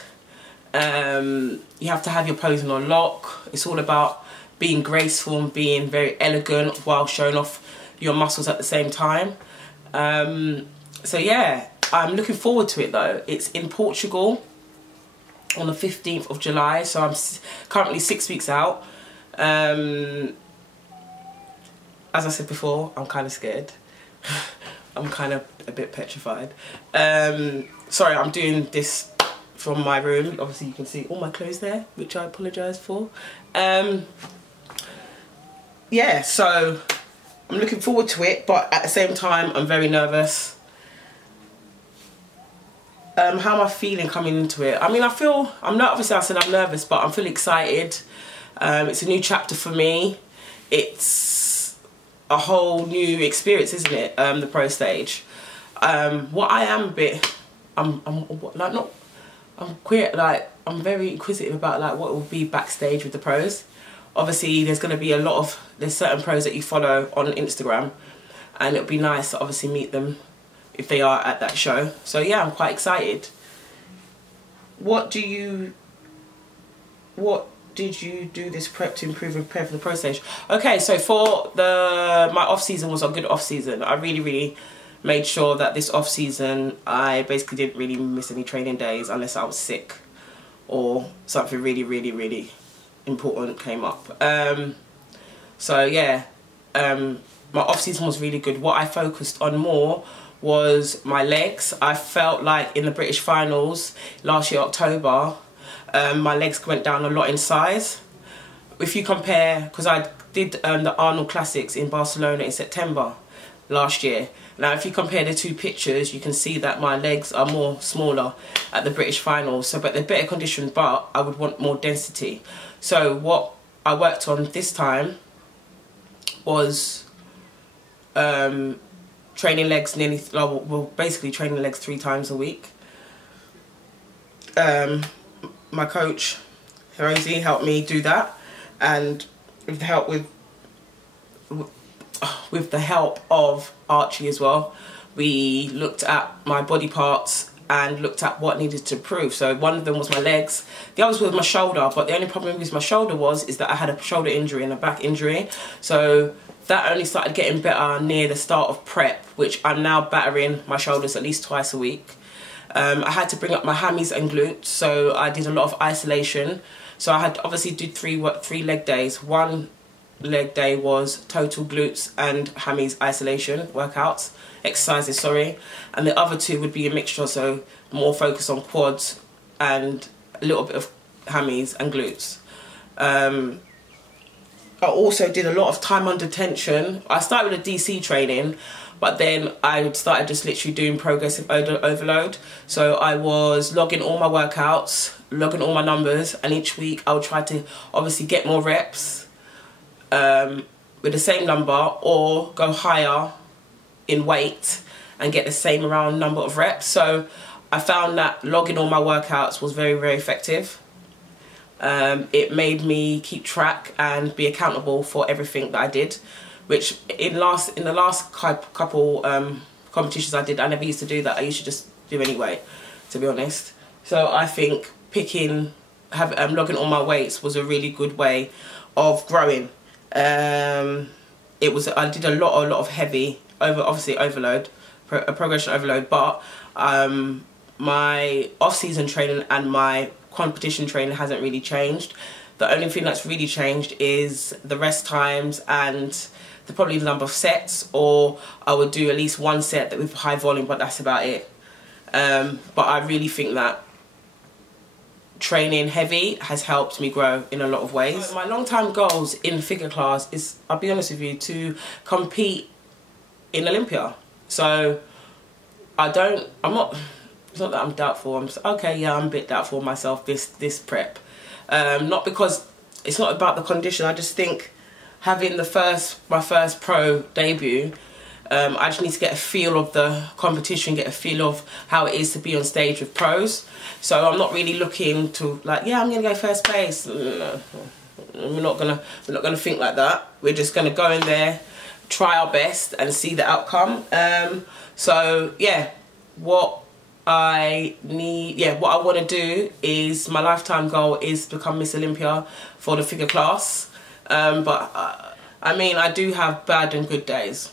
You have to have your posing on lock. It's all about being graceful and being very elegant while showing off your muscles at the same time. So yeah, I'm looking forward to it though. It's in Portugal on the 15th of July, so I'm currently 6 weeks out. As I said before, I'm kind of scared. I'm kind of a bit petrified. Sorry, I'm doing this from my room. Obviously you can see all my clothes there, which I apologise for. Yeah, so I'm looking forward to it, but at the same time I'm very nervous. How am I feeling coming into it? I mean, obviously I said I'm nervous, but I'm feeling excited. It's a new chapter for me. It's a whole new experience, isn't it? The pro stage. What I am a bit, I'm very inquisitive about like what will be backstage with the pros. Obviously, there's certain pros that you follow on Instagram, and it'll be nice to obviously meet them if they are at that show. So yeah, I'm quite excited. What did you do this prep to improve and prepare for the pro stage? Okay, so for my off season was a good off season. I really made sure that this off season I basically didn't really miss any training days unless I was sick or something really important came up. So yeah, my off season was really good. What I focused on more was my legs. I felt like in the British finals last year, October, my legs went down a lot in size. If you compare, because I did the Arnold Classics in Barcelona in September last year. Now, if you compare the two pictures, you can see that my legs are more smaller at the British finals. So, but they're better conditioned, but I would want more density. So what I worked on this time was training legs basically training legs 3 times a week. My coach, Rosie, helped me do that. and with the help of Archie as well, we looked at my body parts and looked at what needed to improve. So one of them was my legs, the other was my shoulder, but the only problem with my shoulder is that I had a shoulder injury and a back injury. So that only started getting better near the start of prep, which I'm now battering my shoulders at least twice a week. I had to bring up my hammies and glutes, so I did a lot of isolation. So I had to obviously do three leg days. One leg day was total glutes and hammies isolation workouts, exercises, sorry. And the other two would be a mixture, so more focus on quads and a little bit of hammies and glutes. I also did a lot of time under tension. I started with a DC training, but then I started just literally doing progressive overload. So I was logging all my workouts, logging all my numbers, and each week I would try to obviously get more reps with the same number, or go higher in weight and get the same around number of reps. So I found that logging all my workouts was very, very effective. It made me keep track and be accountable for everything that I did, which in the last couple competitions I did, I never used to do that. I used to just do anyway, to be honest. So I think logging all my weights was a really good way of growing. I did a lot of heavy, obviously overload, progression overload, but my off-season training and my competition training hasn't really changed. The only thing that's really changed is the rest times and probably the number of sets, or I would do at least one set with high volume, but that's about it. But I really think that training heavy has helped me grow in a lot of ways. So my long-term goals in figure class is, I'll be honest with you, to compete in Olympia. So it's not that I'm doubtful. I'm a bit doubtful myself this prep. Not because it's not about the condition. I just think having my first pro debut, I just need to get a feel of the competition, get a feel of how it is to be on stage with pros. So I'm not really looking to I'm gonna go first place. No. We're not gonna think like that. We're just gonna go in there, try our best, and see the outcome. So yeah, what I want to do is, my lifetime goal is to become Miss Olympia for the figure class. But I mean, I do have bad and good days.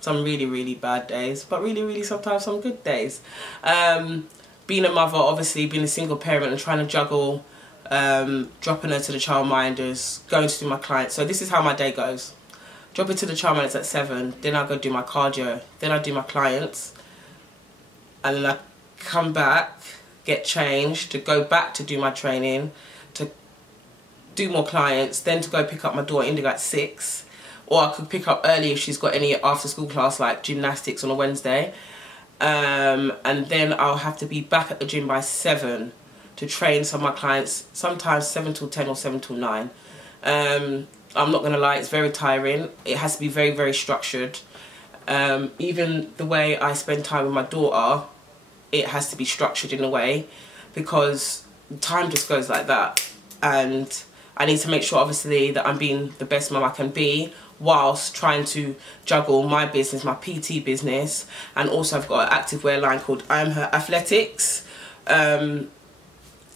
Some really, really bad days, but really, really sometimes some good days. Being a mother, obviously being a single parent and trying to juggle dropping her to the childminders, going to do my clients. So this is how my day goes. Drop her to the childminders at 7, then I go do my cardio, then I do my clients, and then I come back, get changed, to go back to do my training, to do more clients, then to go pick up my daughter Indigo at 6. Or I could pick up early if she's got any after school class like gymnastics on a Wednesday. And then I'll have to be back at the gym by 7 to train some of my clients, sometimes 7 till 10 or 7 till 9. I'm not gonna lie, it's very tiring. It has to be very, very structured. Even the way I spend time with my daughter, it has to be structured in a way, because time just goes like that. And I need to make sure, obviously, that I'm being the best mum I can be, whilst trying to juggle my business, my PT business, and also I've got an activewear line called I'm Her Athletics.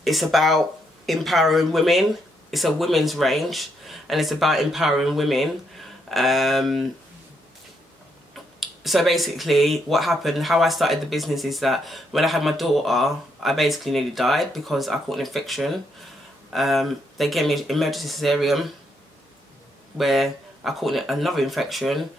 It's about empowering women. It's a women's range, and it's about empowering women. So basically what happened, how I started the business, is that when I had my daughter, I basically nearly died because I caught an infection. They gave me an emergency cesarean where I caught another infection.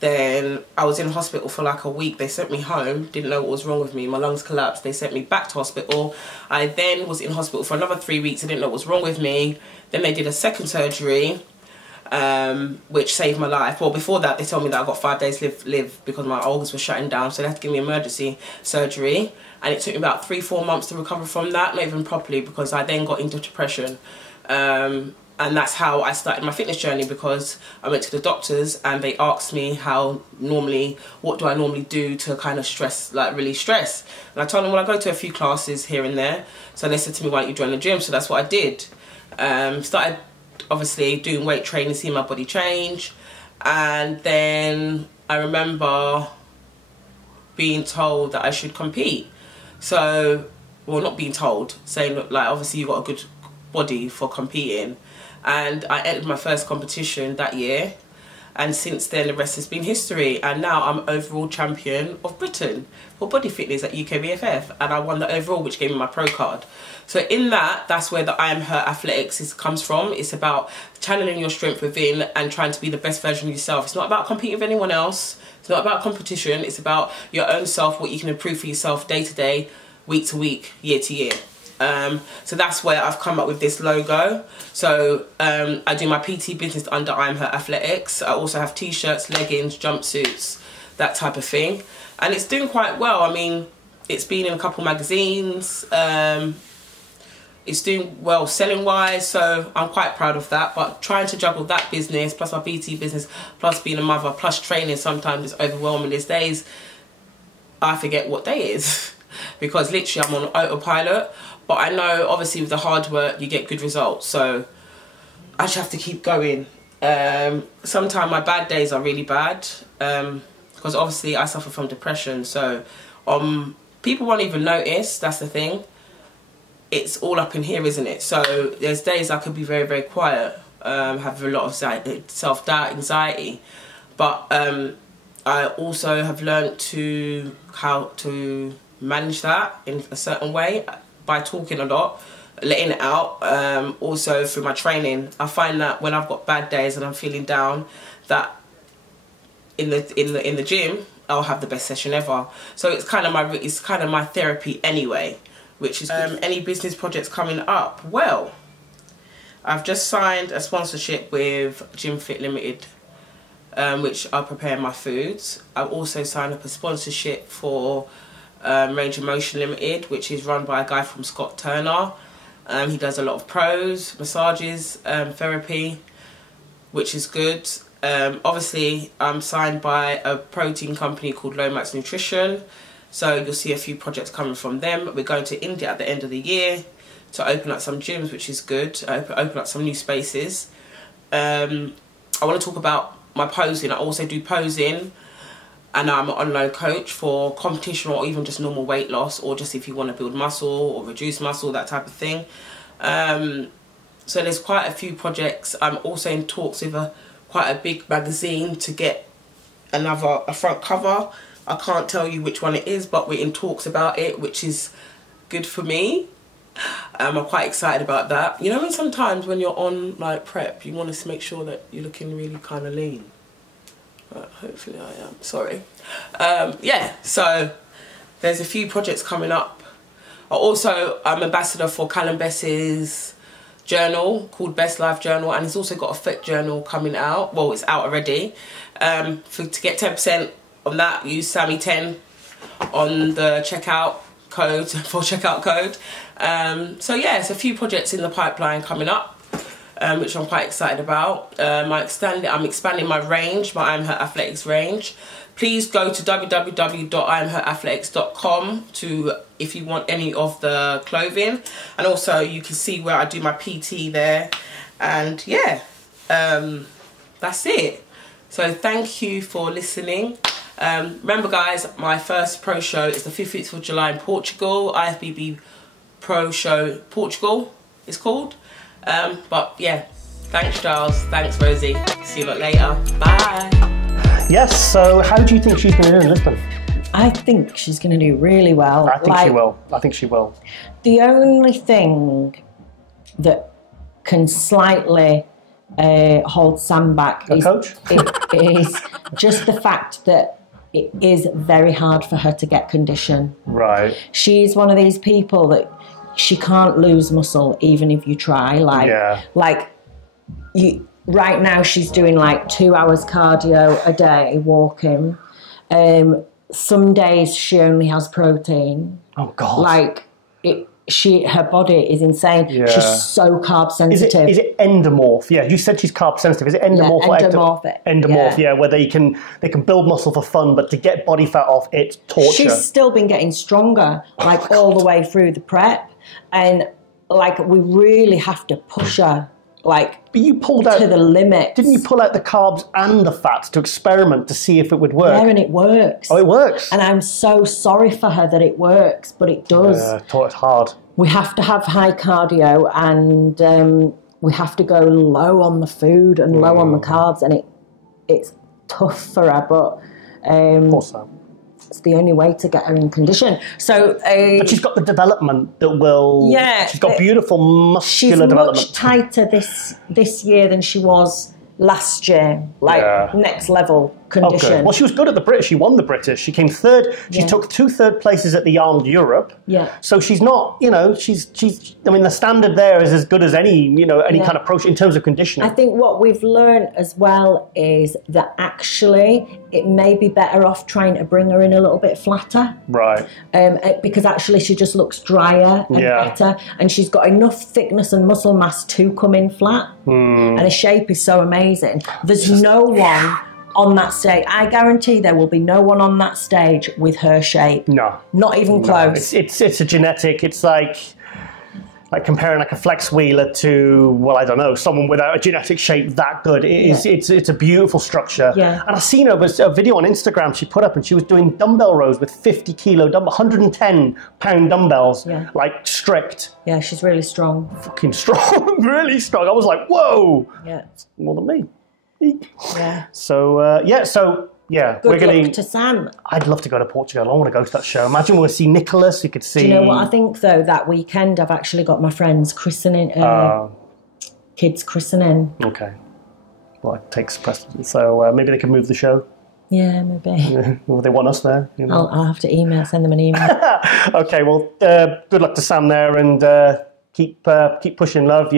Then I was in hospital for like a week. They sent me home, didn't know what was wrong with me. My lungs collapsed. They sent me back to hospital. I then was in hospital for another 3 weeks. I didn't know what was wrong with me. Then they did a second surgery, which saved my life. Well, before that, they told me that I got 5 days live because my organs were shutting down. So they had to give me emergency surgery. And it took me about 3-4 months to recover from that, not even properly, because I then got into depression. And that's how I started my fitness journey, because I went to the doctors and they asked me what do I normally do to kind of release stress. And I told them, well, I go to a few classes here and there. So they said to me, why don't you join the gym? So that's what I did. Started obviously doing weight training, seeing my body change. And then I remember being told that I should compete. So, well, not being told, saying, look, like, obviously you've got a good body for competing. And I entered my first competition that year. And since then, the rest has been history. And now I'm overall champion of Britain for body fitness at UKBFF. And I won the overall, which gave me my pro card. So in that's where the I Am Her Athletics comes from. It's about channeling your strength within and trying to be the best version of yourself. It's not about competing with anyone else. It's not about competition. It's about your own self, what you can improve for yourself day to day, week to week, year to year. So that's where I've come up with this logo. So I do my PT business under I Am Her Athletics. I also have t-shirts, leggings, jumpsuits, that type of thing. And it's doing quite well. I mean, it's been in a couple magazines. It's doing well selling wise, so I'm quite proud of that. But trying to juggle that business, plus my PT business, plus being a mother, plus training sometimes is overwhelming. These days, I forget what day it is because literally I'm on autopilot. But I know obviously with the hard work, you get good results. So I just have to keep going. Sometimes my bad days are really bad because obviously I suffer from depression. So people won't even notice, that's the thing. It's all up in here, isn't it? So there's days I could be very, very quiet, have a lot of self-doubt, anxiety. But I also have learned how to manage that in a certain way by talking a lot, letting it out. Also through my training, I find that when I've got bad days and I'm feeling down, that in the gym I'll have the best session ever. So it's kind of my therapy anyway. Which is any business projects coming up? Well, I've just signed a sponsorship with Gym Fit Limited, which are preparing my foods. I've also signed up a sponsorship for Range of Motion Limited, which is run by a guy from Scott Turner. He does a lot of pros, massages, therapy, which is good. Obviously, I'm signed by a protein company called Lomax Nutrition. So you'll see a few projects coming from them. We're going to India at the end of the year to open up some gyms, which is good. Open up some new spaces. I want to talk about my posing. I also do posing, and I'm an online coach for competition or even just normal weight loss, or just if you want to build muscle or reduce muscle, that type of thing. So there's quite a few projects. I'm also in talks with quite a big magazine to get a front cover. I can't tell you which one it is, but we're in talks about it, which is good for me. I'm quite excited about that. You know, when sometimes when you're on like prep, you want to make sure that you're looking really kind of lean. But hopefully I am. Sorry. Yeah, so there's a few projects coming up. I'm ambassador for Callum Bess's journal called Best Life Journal, and he's also got a fit journal coming out. Well, it's out already. To get 10% on that, use Sammy10 on the checkout code. So yeah, it's a few projects in the pipeline coming up, which I'm quite excited about. I'm expanding my range, my I Am Her Athletics range. Please go to www.iamherathletics.com if you want any of the clothing, and also you can see where I do my PT there. And yeah, that's it. So thank you for listening. Remember guys, my first pro show is the 15th of July in Portugal. IFBB Pro Show Portugal it's called. But yeah, thanks Giles, thanks Rosie, see you lot later, bye. Yes, so how do you think she's going to do in Lisbon? I think she's going to do really well. I think she will. I think she will. The only thing that can slightly hold Sam back is just the fact that it is very hard for her to get condition. Right. She's one of these people that she can't lose muscle even if you try. Right now she's doing like 2 hours cardio a day, walking. Some days she only has protein. Oh God. Her body is insane. Yeah. She's so carb sensitive. Is it endomorph? Yeah, you said she's carb sensitive. Is it endomorph? Yeah, endomorph. Endomorph, yeah, where they can build muscle for fun, but to get body fat off, it's torture. She's still been getting stronger, all the way through the prep, and we really have to push her. like but you pulled out to the limit. Didn't you pull out the carbs and the fats to experiment to see if it would work? Yeah, and it works. Oh, it works. And I'm so sorry for her that it works, but it does. It's hard. We have to have high cardio, and we have to go low on the food and low on the carbs, and it's tough for her, but of course so. It's the only way to get her in condition. So, but she's got the development that will. Yeah, she's got beautiful muscular development. She's much tighter this year than she was last year. Like next level condition. Okay. Well, she was good at the British. She won the British. She came third. She took 2 third places at the Arnold Europe. Yeah. So she's not. She's. I mean, the standard there is as good as any. Any kind of approach in terms of conditioning. I think what we've learned as well is that actually it may be better off trying to bring her in a little bit flatter. Right. Because actually she just looks drier and better, and she's got enough thickness and muscle mass to come in flat. And her shape is so amazing. There's no one on that stage. I guarantee there will be no one on that stage with her shape. No. Not even close. It's a genetic. It's like comparing like a flex wheeler to, well, I don't know, someone without a genetic shape that good. It's a beautiful structure. Yeah. And I seen her, was a video on Instagram she put up, and she was doing dumbbell rows with 50 kilo, 110 pound dumbbells, like strict. Yeah, she's really strong. Fucking strong, really strong. I was like, whoa. Yeah. It's more than me. Yeah. So, Good luck to Sam. I'd love to go to Portugal. I want to go to that show. Imagine we'll see Nicholas. You could see. Do you know what I think though? That weekend, I've actually got my friends christening, kids christening. Okay. Well, it takes precedence. So maybe they can move the show. Yeah, maybe. Well, they want us there. I'll have to send them an email. Okay. Well, good luck to Sam there, and keep pushing love.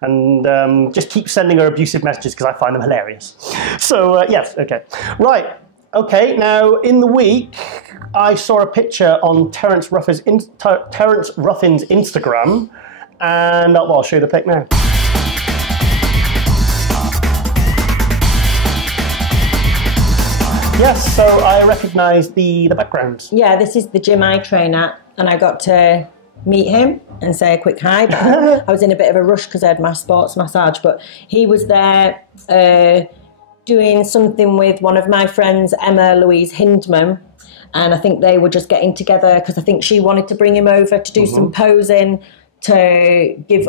And just keep sending her abusive messages because I find them hilarious. So, yes, okay. Right, okay, now in the week, I saw a picture on Terence Ruffin's Instagram, and I'll show you the pic now. Yes, so I recognised the background. Yeah, this is the gym I train at, and I got to meet him and say a quick hi. But I was in a bit of a rush because I had my sports massage, but he was there doing something with one of my friends, Emma Louise Hindman, and I think they were just getting together because I think she wanted to bring him over to do some posing to give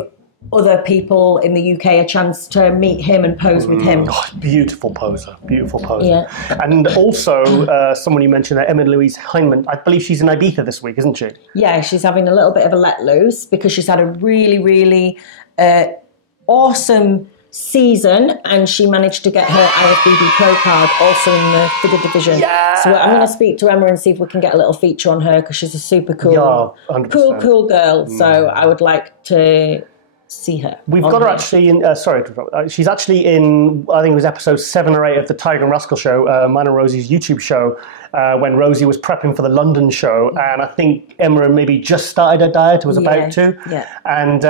other people in the UK a chance to meet him and pose with him. Oh, beautiful poser. Yeah. And also, someone you mentioned, Emma Louise Hindman, I believe she's in Ibiza this week, isn't she? Yeah, she's having a little bit of a let loose because she's had a really, really awesome season, and she managed to get her IFBB Pro card also in the figure division. Yeah. So I'm going to speak to Emma and see if we can get a little feature on her because she's a super cool, cool girl. So I would like to see her. We've got her actually in, she's actually in, I think it was episode 7 or 8 of the Tiger and Rascal show, mine and Rosie's YouTube show, when Rosie was prepping for the London show, and I think Emma maybe just started her diet, or was about to. Yeah. And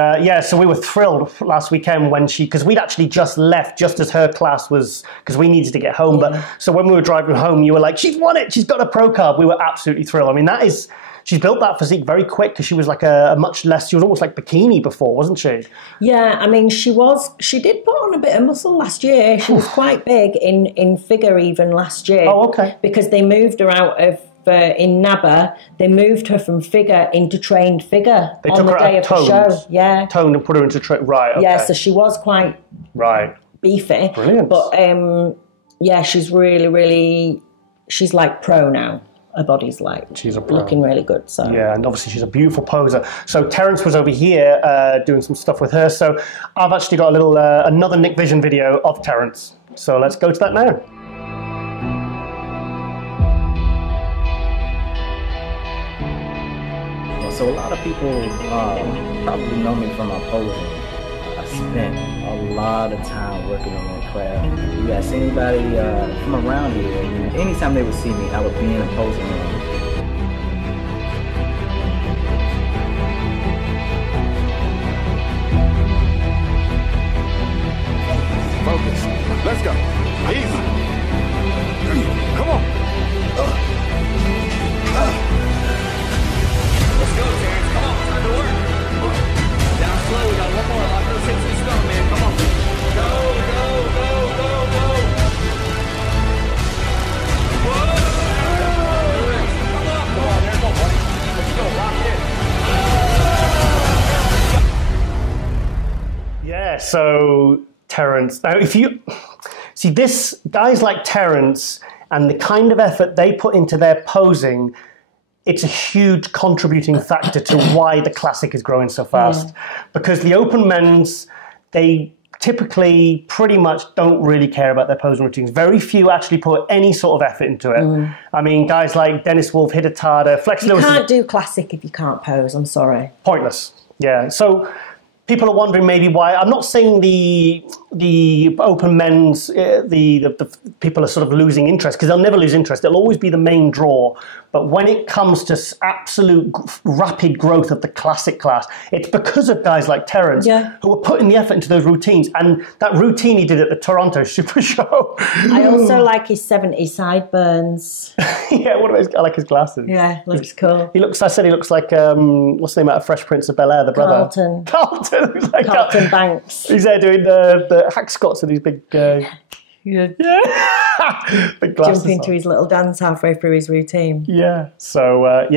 so we were thrilled last weekend when because we'd actually just left just as her class was, because we needed to get home. But so when we were driving home, you were like, she's won it, she's got a pro card. We were absolutely thrilled. I mean, she's built that physique very quick because she was like a much less, she was almost like bikini before, wasn't she? Yeah, I mean, she did put on a bit of muscle last year. She was quite big in figure even last year. Oh, okay. Because they moved her out of, in NABA, they moved her from figure into trained figure on the day of the show. Yeah. Toned and put her into right, okay. Yeah, so she was quite beefy. Brilliant. But yeah, she's really, really, she's like pro now. Her body's like she's a pro. Looking really good. So yeah, and obviously she's a beautiful poser. So Terence was over here doing some stuff with her. So I've actually got a little another Nick Vision video of Terence. So let's go to that now. So a lot of people probably know me from my posing. I spent a lot of time working on that craft. You ask anybody from around here, anytime they would see me, I would be in a posing room. Focus. Let's go. Easy. Come on. Let's go, Terrence. Come on. Time to work. Down slow. We got one more. Lock those hips and strong, man. Come on. so Terence. Now, if you see this, guys like Terence and the kind of effort they put into their posing, it's a huge contributing factor to why the classic is growing so fast. Because the open men's, they typically pretty much don't really care about their posing routines. Very few actually put any sort of effort into it. I mean, guys like Dennis Wolf, Hidetada, Flex Lewis. You can't do classic if you can't pose, I'm sorry. Pointless. Yeah. So people are wondering maybe why. I'm not saying the open men's, the people are sort of losing interest, because they'll never lose interest. They'll always be the main draw. But when it comes to absolute rapid growth of the classic class, it's because of guys like Terence who are putting the effort into those routines. And that routine he did at the Toronto Super Show. I also like his 70s sideburns. Yeah, what about I like his glasses. Yeah, looks cool. He looks like what's the name out of Fresh Prince of Bel-Air, the brother? Carlton. Like Carlton Banks. He's there doing the hack squats with these big... big glasses Jumping to his little dance halfway through his routine. Yeah. So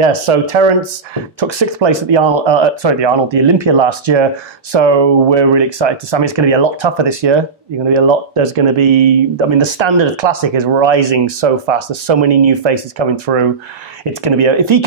Terence took 6th place at the Olympia last year. So we're really excited to see. I mean, it's going to be a lot tougher this year. There's going to be. I mean, the standard of classic is rising so fast. There's so many new faces coming through. It's going to be if he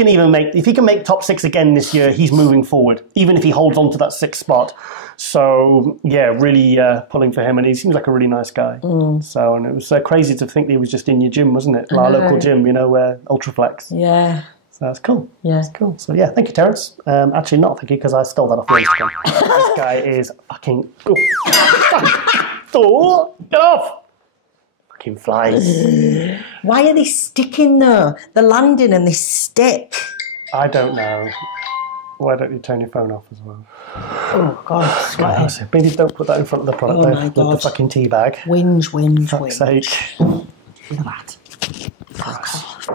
can make top 6 again this year, he's moving forward. Even if he holds on to that 6th spot. So yeah, really pulling for him, and he seems like a really nice guy. So, and it was crazy to think that he was just in your gym, wasn't it? Our local gym, Ultraflex. Yeah. So that's cool. Yeah, that's cool. So yeah, thank you, Terence. Actually, not thank you, because I stole that off your Instagram. This guy is fucking. Oh, get off! Fucking flies. Why are they sticking though? They're landing and they stick. I don't know. Why don't you turn your phone off as well? Oh, God. Maybe don't put that in front of the product, Oh, though. my God. With the fucking tea bag. Whinge. Fuck's sake. Look at that. Fuck off.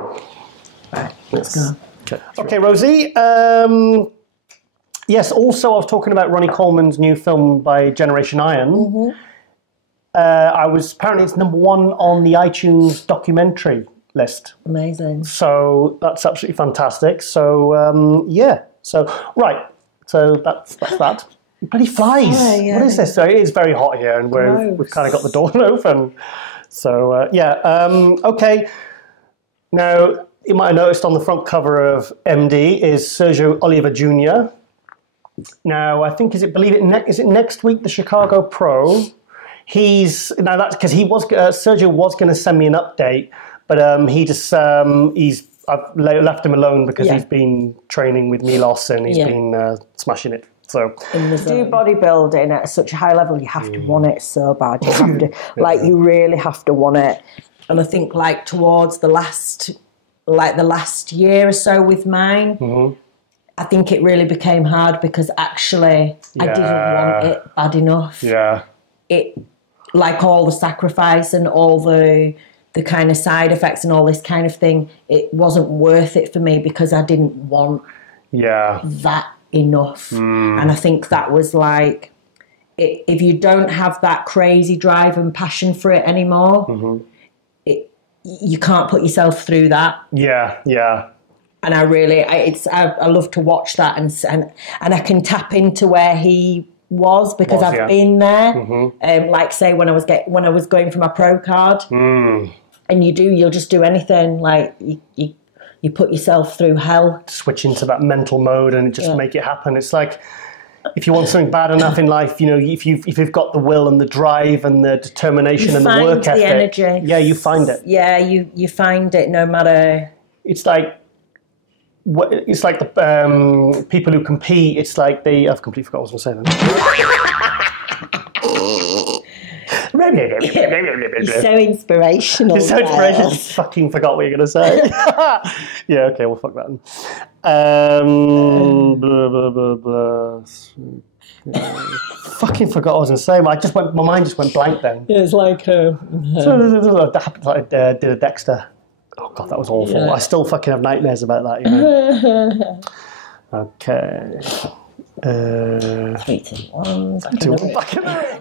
Right, let's go. Okay, Rosie. Yes, also I was talking about Ronnie Coleman's new film by Generation Iron. Apparently it's number 1 on the iTunes documentary list. Amazing. So that's absolutely fantastic. So, yeah. So, right. So that's that. But he flies. What is this? So it is very hot here, and we've kind of got the door open. So, okay. Now, you might have noticed on the front cover of MD is Sergio Oliva Jr. Now, I think, is it next week, the Chicago Pro? That's because Sergio was going to send me an update, but I've left him alone because he's been training with Milos and he's been smashing it. So to do bodybuilding at such a high level, you have to want it so bad. You have to, you really have to want it. And I think, towards the last year or so with mine, I think it really became hard because actually I didn't want it bad enough. Yeah. It, all the sacrifice and all the kind of side effects and all this kind of thing, it wasn't worth it for me because I didn't want that enough. And I think that was if you don't have that crazy drive and passion for it anymore, you can't put yourself through that. Yeah. And I love to watch that and I can tap into where he was because I've been there. Say when I was going for my pro card, and you'll just do anything. You put yourself through hell. Switch into that mental mode and just make it happen. It's like if you want something bad enough in life, if you've got the will and the drive and the determination and the work ethic, energy. Yeah, you find it. Yeah, you find it no matter. It's like the people who compete. It's like I've completely forgot what I was going to say then. You're so inspirational. You're so inspirational. I fucking forgot what you're going to say. Yeah, okay, well, fuck that then. Blah, blah, blah, blah. Fucking forgot what I was going to say. My mind just went blank then. Yeah, it's like... that happened like I did a Dexter. Oh, God, that was awful. Yeah. I still fucking have nightmares about that, Okay. 3, 2, 1.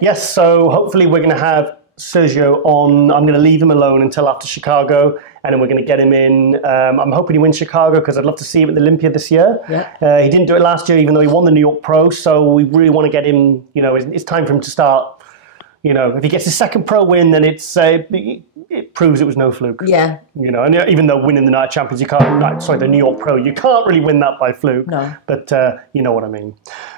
Yes, so hopefully we're going to have Sergio on. I'm going to leave him alone until after Chicago, and then we're going to get him in. I'm hoping he wins Chicago because I'd love to see him at the Olympia this year. Yeah. He didn't do it last year, even though he won the New York Pro. So we really want to get him. You know, it's time for him to start. You know, if he gets his second pro win, then it proves it was no fluke. Yeah. You know, and even though winning the Night Champions, the New York Pro, you can't really win that by fluke. No. But you know what I mean.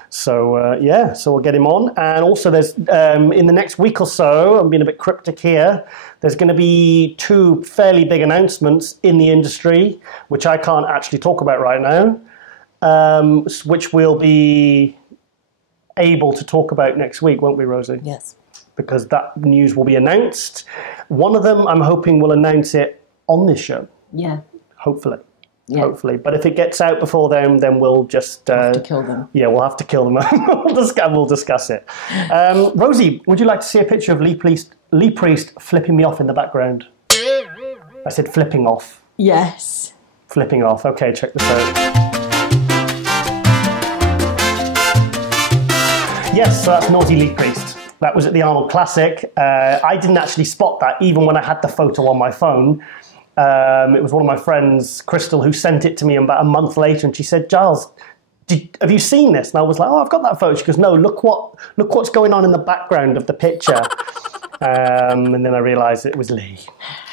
So, so we'll get him on. And also there's, in the next week or so, I'm being a bit cryptic here, there's going to be 2 fairly big announcements in the industry, which I can't actually talk about right now, which we'll be able to talk about next week, won't we, Rosie? Yes. Because that news will be announced. One of them, I'm hoping, will announce it on this show. Yeah. Hopefully. Yeah. Hopefully. But if it gets out before then we'll just... have to kill them. Yeah, we'll have to kill them. We'll discuss it. Rosie, would you like to see a picture of Lee Priest flipping me off in the background? I said flipping off. Yes. Flipping off. Okay, check this out. Yes, so that's Naughty Lee Priest. That was at the Arnold Classic. I didn't actually spot that, even when I had the photo on my phone. It was one of my friends, Crystal, who sent it to me about a month later, and she said, Giles, have you seen this? And I was like, oh, I've got that photo. She goes, no, look what's going on in the background of the picture. And then I realised it was Lee.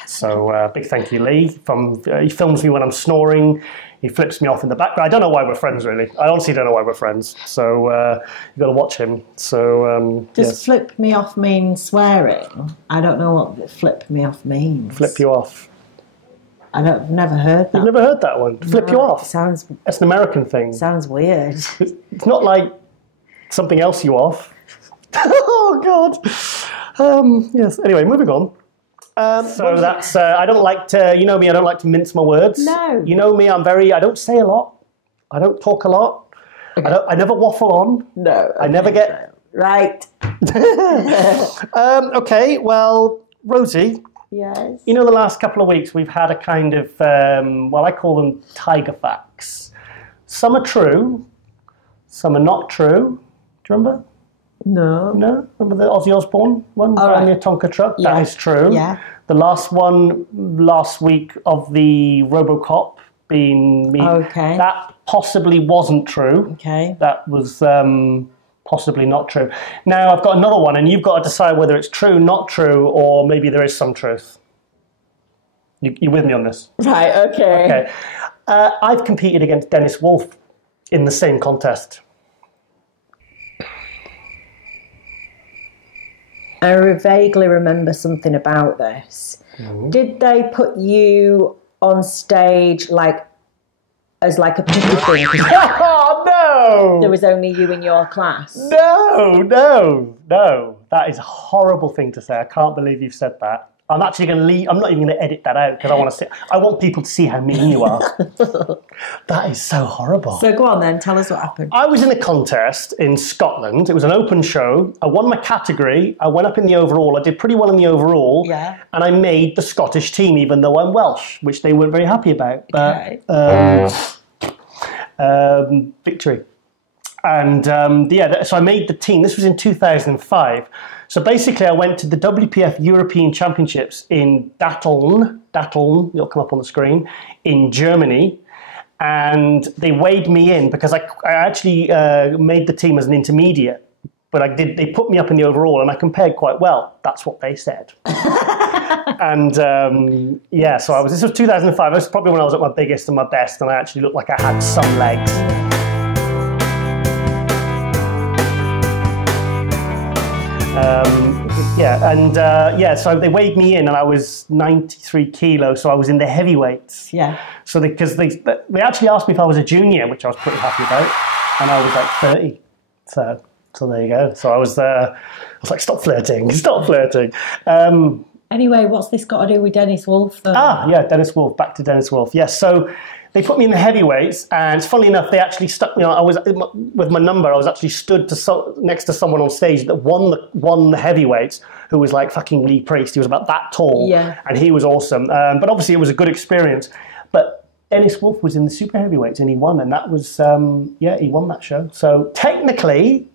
So big thank you, Lee. He films me when I'm snoring. He flips me off in the background. I don't know why we're friends, really. I honestly don't know why we're friends. So you've got to watch him. So Does yes. flip me off mean swearing? I don't know what flip me off means. Flip you off. I've never heard that. You've never heard that one? Flip you off? Sounds... That's an American thing. Sounds weird. It's not like something else you off. Oh, God. Yes. Anyway, moving on. So that's, I don't like to, you know me, I don't like to mince my words. No. You know me, I don't say a lot. I don't talk a lot. Okay. I never waffle on. No. Okay. I never get... Right. Okay, well, Rosie. Yes. You know, the last couple of weeks we've had a kind of, I call them tiger facts. Some are true, some are not true. Do you remember? No. No? Remember the Ozzy Osbourne one? Driving a Tonka truck? Yeah. That is true. Yeah. The last one last week of the RoboCop being me. Okay. That possibly wasn't true. Okay. That was possibly not true. Now I've got another one, and you've got to decide whether it's true, not true, or maybe there is some truth. You with me on this? Right, okay. Okay. I've competed against Dennis Wolf in the same contest. I vaguely remember something about this. Mm-hmm. Did they put you on stage as a pity thing? Oh, no! There was only you in your class. No. That is a horrible thing to say. I can't believe you've said that. I'm actually going to leave. I'm not even going to edit that out because I want people to see how mean you are. That is so horrible. So go on then, tell us what happened. I was in a contest in Scotland. It was an open show. I won my category. I went up in the overall. I did pretty well in the overall. Yeah. And I made the Scottish team, even though I'm Welsh, which they weren't very happy about. But victory. And so I made the team. This was in 2005. So basically, I went to the WPF European Championships in Datteln, it'll come up on the screen, in Germany. And they weighed me in because I actually made the team as an intermediate. But they put me up in the overall, and I compared quite well. That's what they said. And so this was 2005. This was probably when I was at my biggest and my best, and I actually looked like I had some legs. So they weighed me in, and I was 93 kilos, so I was in the heavyweights. Yeah. So because they actually asked me if I was a junior, which I was pretty happy about, and I was like 30. So there you go. So I was like, stop flirting. Anyway, what's this got to do with Dennis Wolf, though? Dennis Wolf. Back to Dennis Wolf. Yes. So they put me in the heavyweights, and funnily enough, they actually stuck me on. I was with my number. I was actually stood next to someone on stage that won the heavyweights, who was like fucking Lee Priest. He was about that tall, and he was awesome. But obviously, it was a good experience. But Dennis Wolf was in the super heavyweights, and he won, and that was he won that show. So technically,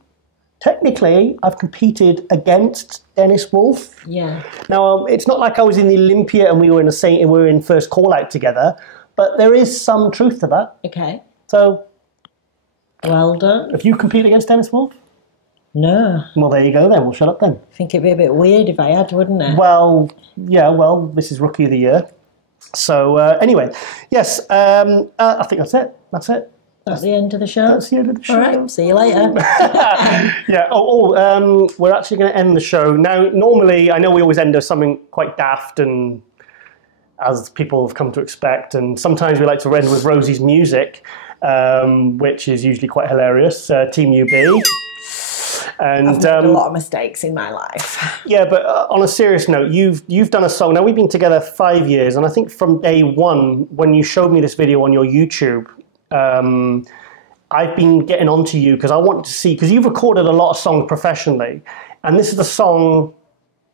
technically, I've competed against Dennis Wolf. Yeah. Now, it's not like I was in the Olympia and we were in first call out together, but there is some truth to that. Okay. So, well done. Have you competed against Dennis Wolf? No. Well, there you go then. We'll shut up then. I think it'd be a bit weird if I had, wouldn't it? Well, yeah, well, this is Rookie of the Year. So, anyway, yes, I think that's it. That's it. That's the end of the show? That's the end of the show. All right, see you later. Yeah, we're actually going to end the show. Now, normally, I know we always end with something quite daft and as people have come to expect, and sometimes we like to end with Rosie's music, which is usually quite hilarious, Team UB. And I've made a lot of mistakes in my life. Yeah, but on a serious note, you've done a song. Now, we've been together 5 years, and I think from day one, when you showed me this video on your YouTube, I've been getting onto you because I wanted to see, because you've recorded a lot of songs professionally, and this is the song.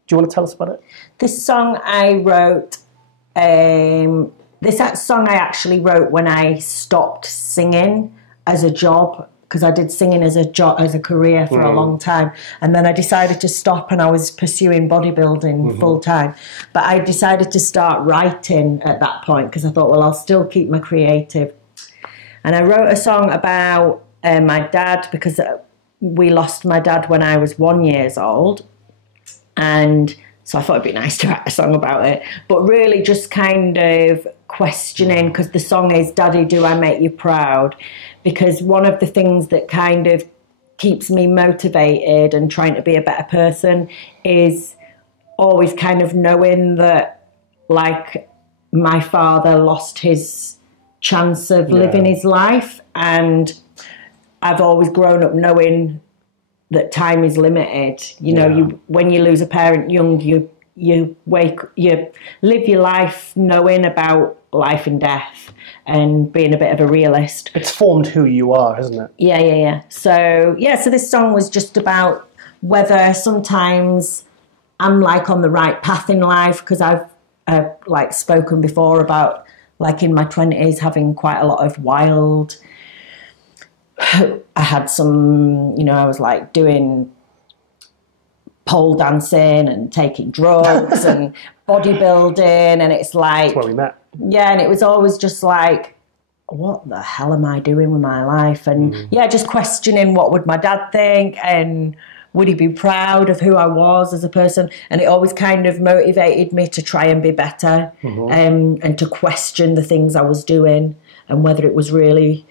Do you want to tell us about it? This song I wrote, this song I actually wrote when I stopped singing as a job, because I did singing as a job, as a career for a long time, and then I decided to stop, and I was pursuing bodybuilding full time. But I decided to start writing at that point because I thought, well, I'll still keep my creative. And I wrote a song about my dad, because we lost my dad when I was 1 year old, and so I thought it'd be nice to write a song about it. But really, just kind of questioning, because the song is "Daddy, Do I Make You Proud?" Because one of the things that kind of keeps me motivated and trying to be a better person is always kind of knowing that, like, my father lost his chance of living his life, and I've always grown up knowing that time is limited. You know, when you lose a parent young, you live your life knowing about life and death and being a bit of a realist. It's formed who you are, hasn't it? Yeah. So this song was just about whether sometimes I'm like on the right path in life, because I've like spoken before about, like, in my 20s having quite a lot of wild, I had some, you know, I was like doing pole dancing and taking drugs and bodybuilding, and it's like, that's where we met. Yeah, and it was always just like, what the hell am I doing with my life? And just questioning, what would my dad think, and would he be proud of who I was as a person? And it always kind of motivated me to try and be better, and to question the things I was doing and whether it was really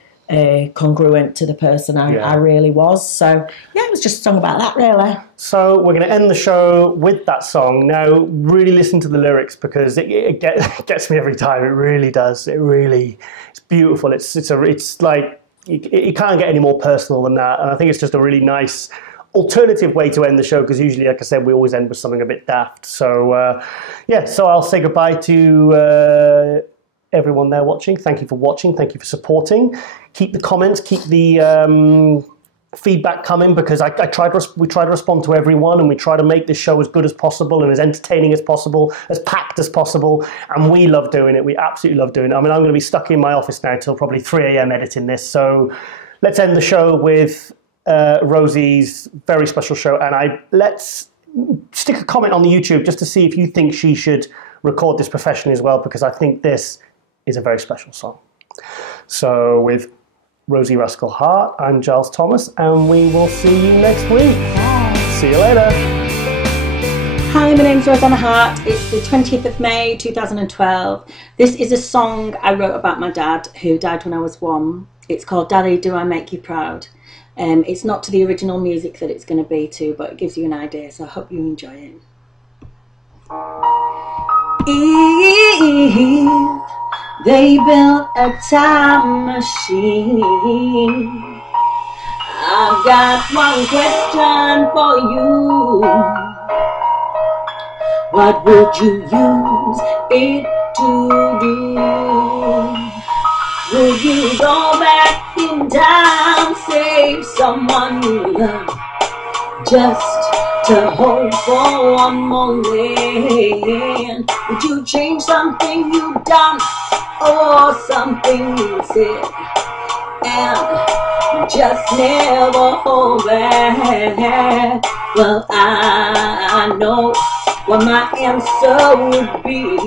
congruent to the person I really was. So, yeah, it was just a song about that, really. So we're going to end the show with that song. Now, really listen to the lyrics, because it gets me every time. It really does. It's beautiful. It's like, it can't get any more personal than that. And I think it's just a really nice alternative way to end the show, because usually, like I said, we always end with something a bit daft. So, so I'll say goodbye to everyone there watching. Thank you for watching. Thank you for supporting. Keep the comments, keep the feedback coming, because we try to respond to everyone, and we try to make this show as good as possible and as entertaining as possible, as packed as possible, and we love doing it. We absolutely love doing it. I mean, I'm going to be stuck in my office now till probably 3 a.m. editing this, so let's end the show with Rosie's very special show, and let's stick a comment on the YouTube just to see if you think she should record this professionally as well, because I think this is a very special song. So with Rosie Rascal Hart, I'm Giles Thomas, and we will see you next week. Bye. See you later. Hi, my name's Rosanna Hart. It's the 20th of May 2012. This is a song I wrote about my dad, who died when I was 1. It's called Daddy, Do I Make You Proud? It's not to the original music that it's going to be to, but it gives you an idea, so I hope you enjoy it. They built a time machine. I've got one question for you. What would you use it to do? Would you go back in time, save someone you love, just to hold for one moment? Would you change something you've done or something you said? and just never hold back. Well, I know what my answer would be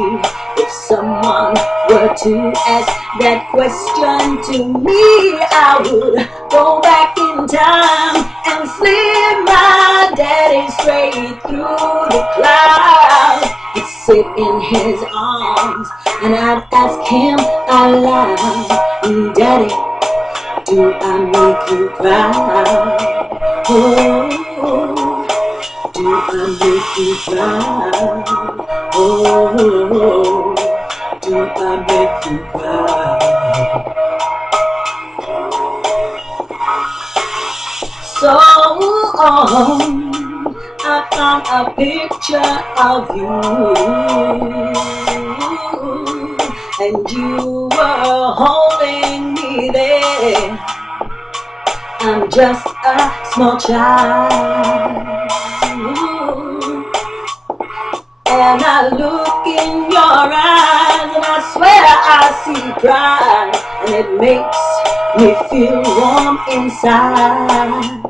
if someone were to ask that question to me. I would go back in time and slip my daddy straight through the clouds. I'd sit in his arms and I'd ask him out loud, Daddy, do I make you proud? Oh, do I make you proud? Oh, do I make you proud? So I found a picture of you, and you were holding me there. I'm just a small child, and I look in your eyes and I swear I see pride, and it makes me feel warm inside.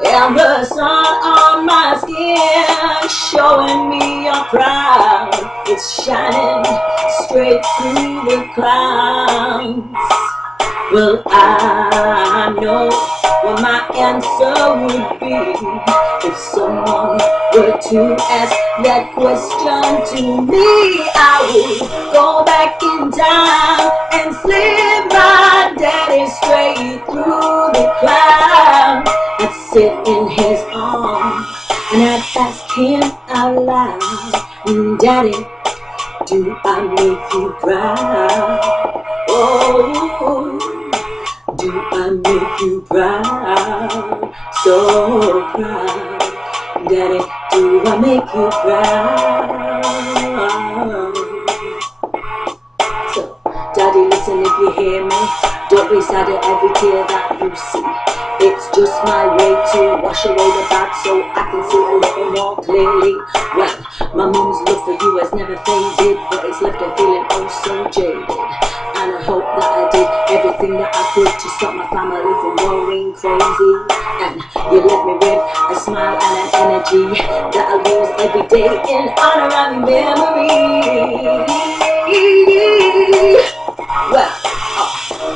And the sun on my skin showing me you're proud. It's shining straight through the clouds. Well, I know what my answer would be if someone were to ask that question to me. I would go back in time and slip my daddy straight through the clouds. I'd sit in his arms and I'd ask him out loud, Daddy, do I make you proud? Oh, do I make you proud? So proud. Daddy, do I make you proud? So, Daddy, listen if you hear me. Don't be sad at every tear that you see. It's just my way to wash away the bad so I can see a little more clearly. Well, my mom's love for you has never faded, but it's left her feeling oh so jaded. And I hope that I did everything that I could to stop my family from going crazy. And you left me with a smile and an energy that I lose every day in honor of your memory. Well,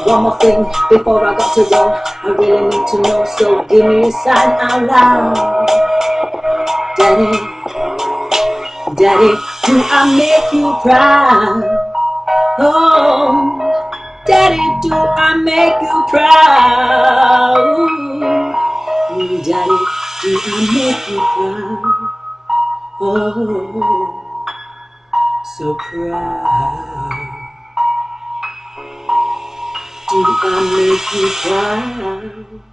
one more thing before I got to go. I really need to know, so give me a sign out loud. Daddy, Daddy, do I make you proud? Oh, Daddy, do I make you proud? Daddy, do I make you proud? Oh, so proud. Do I make you proud?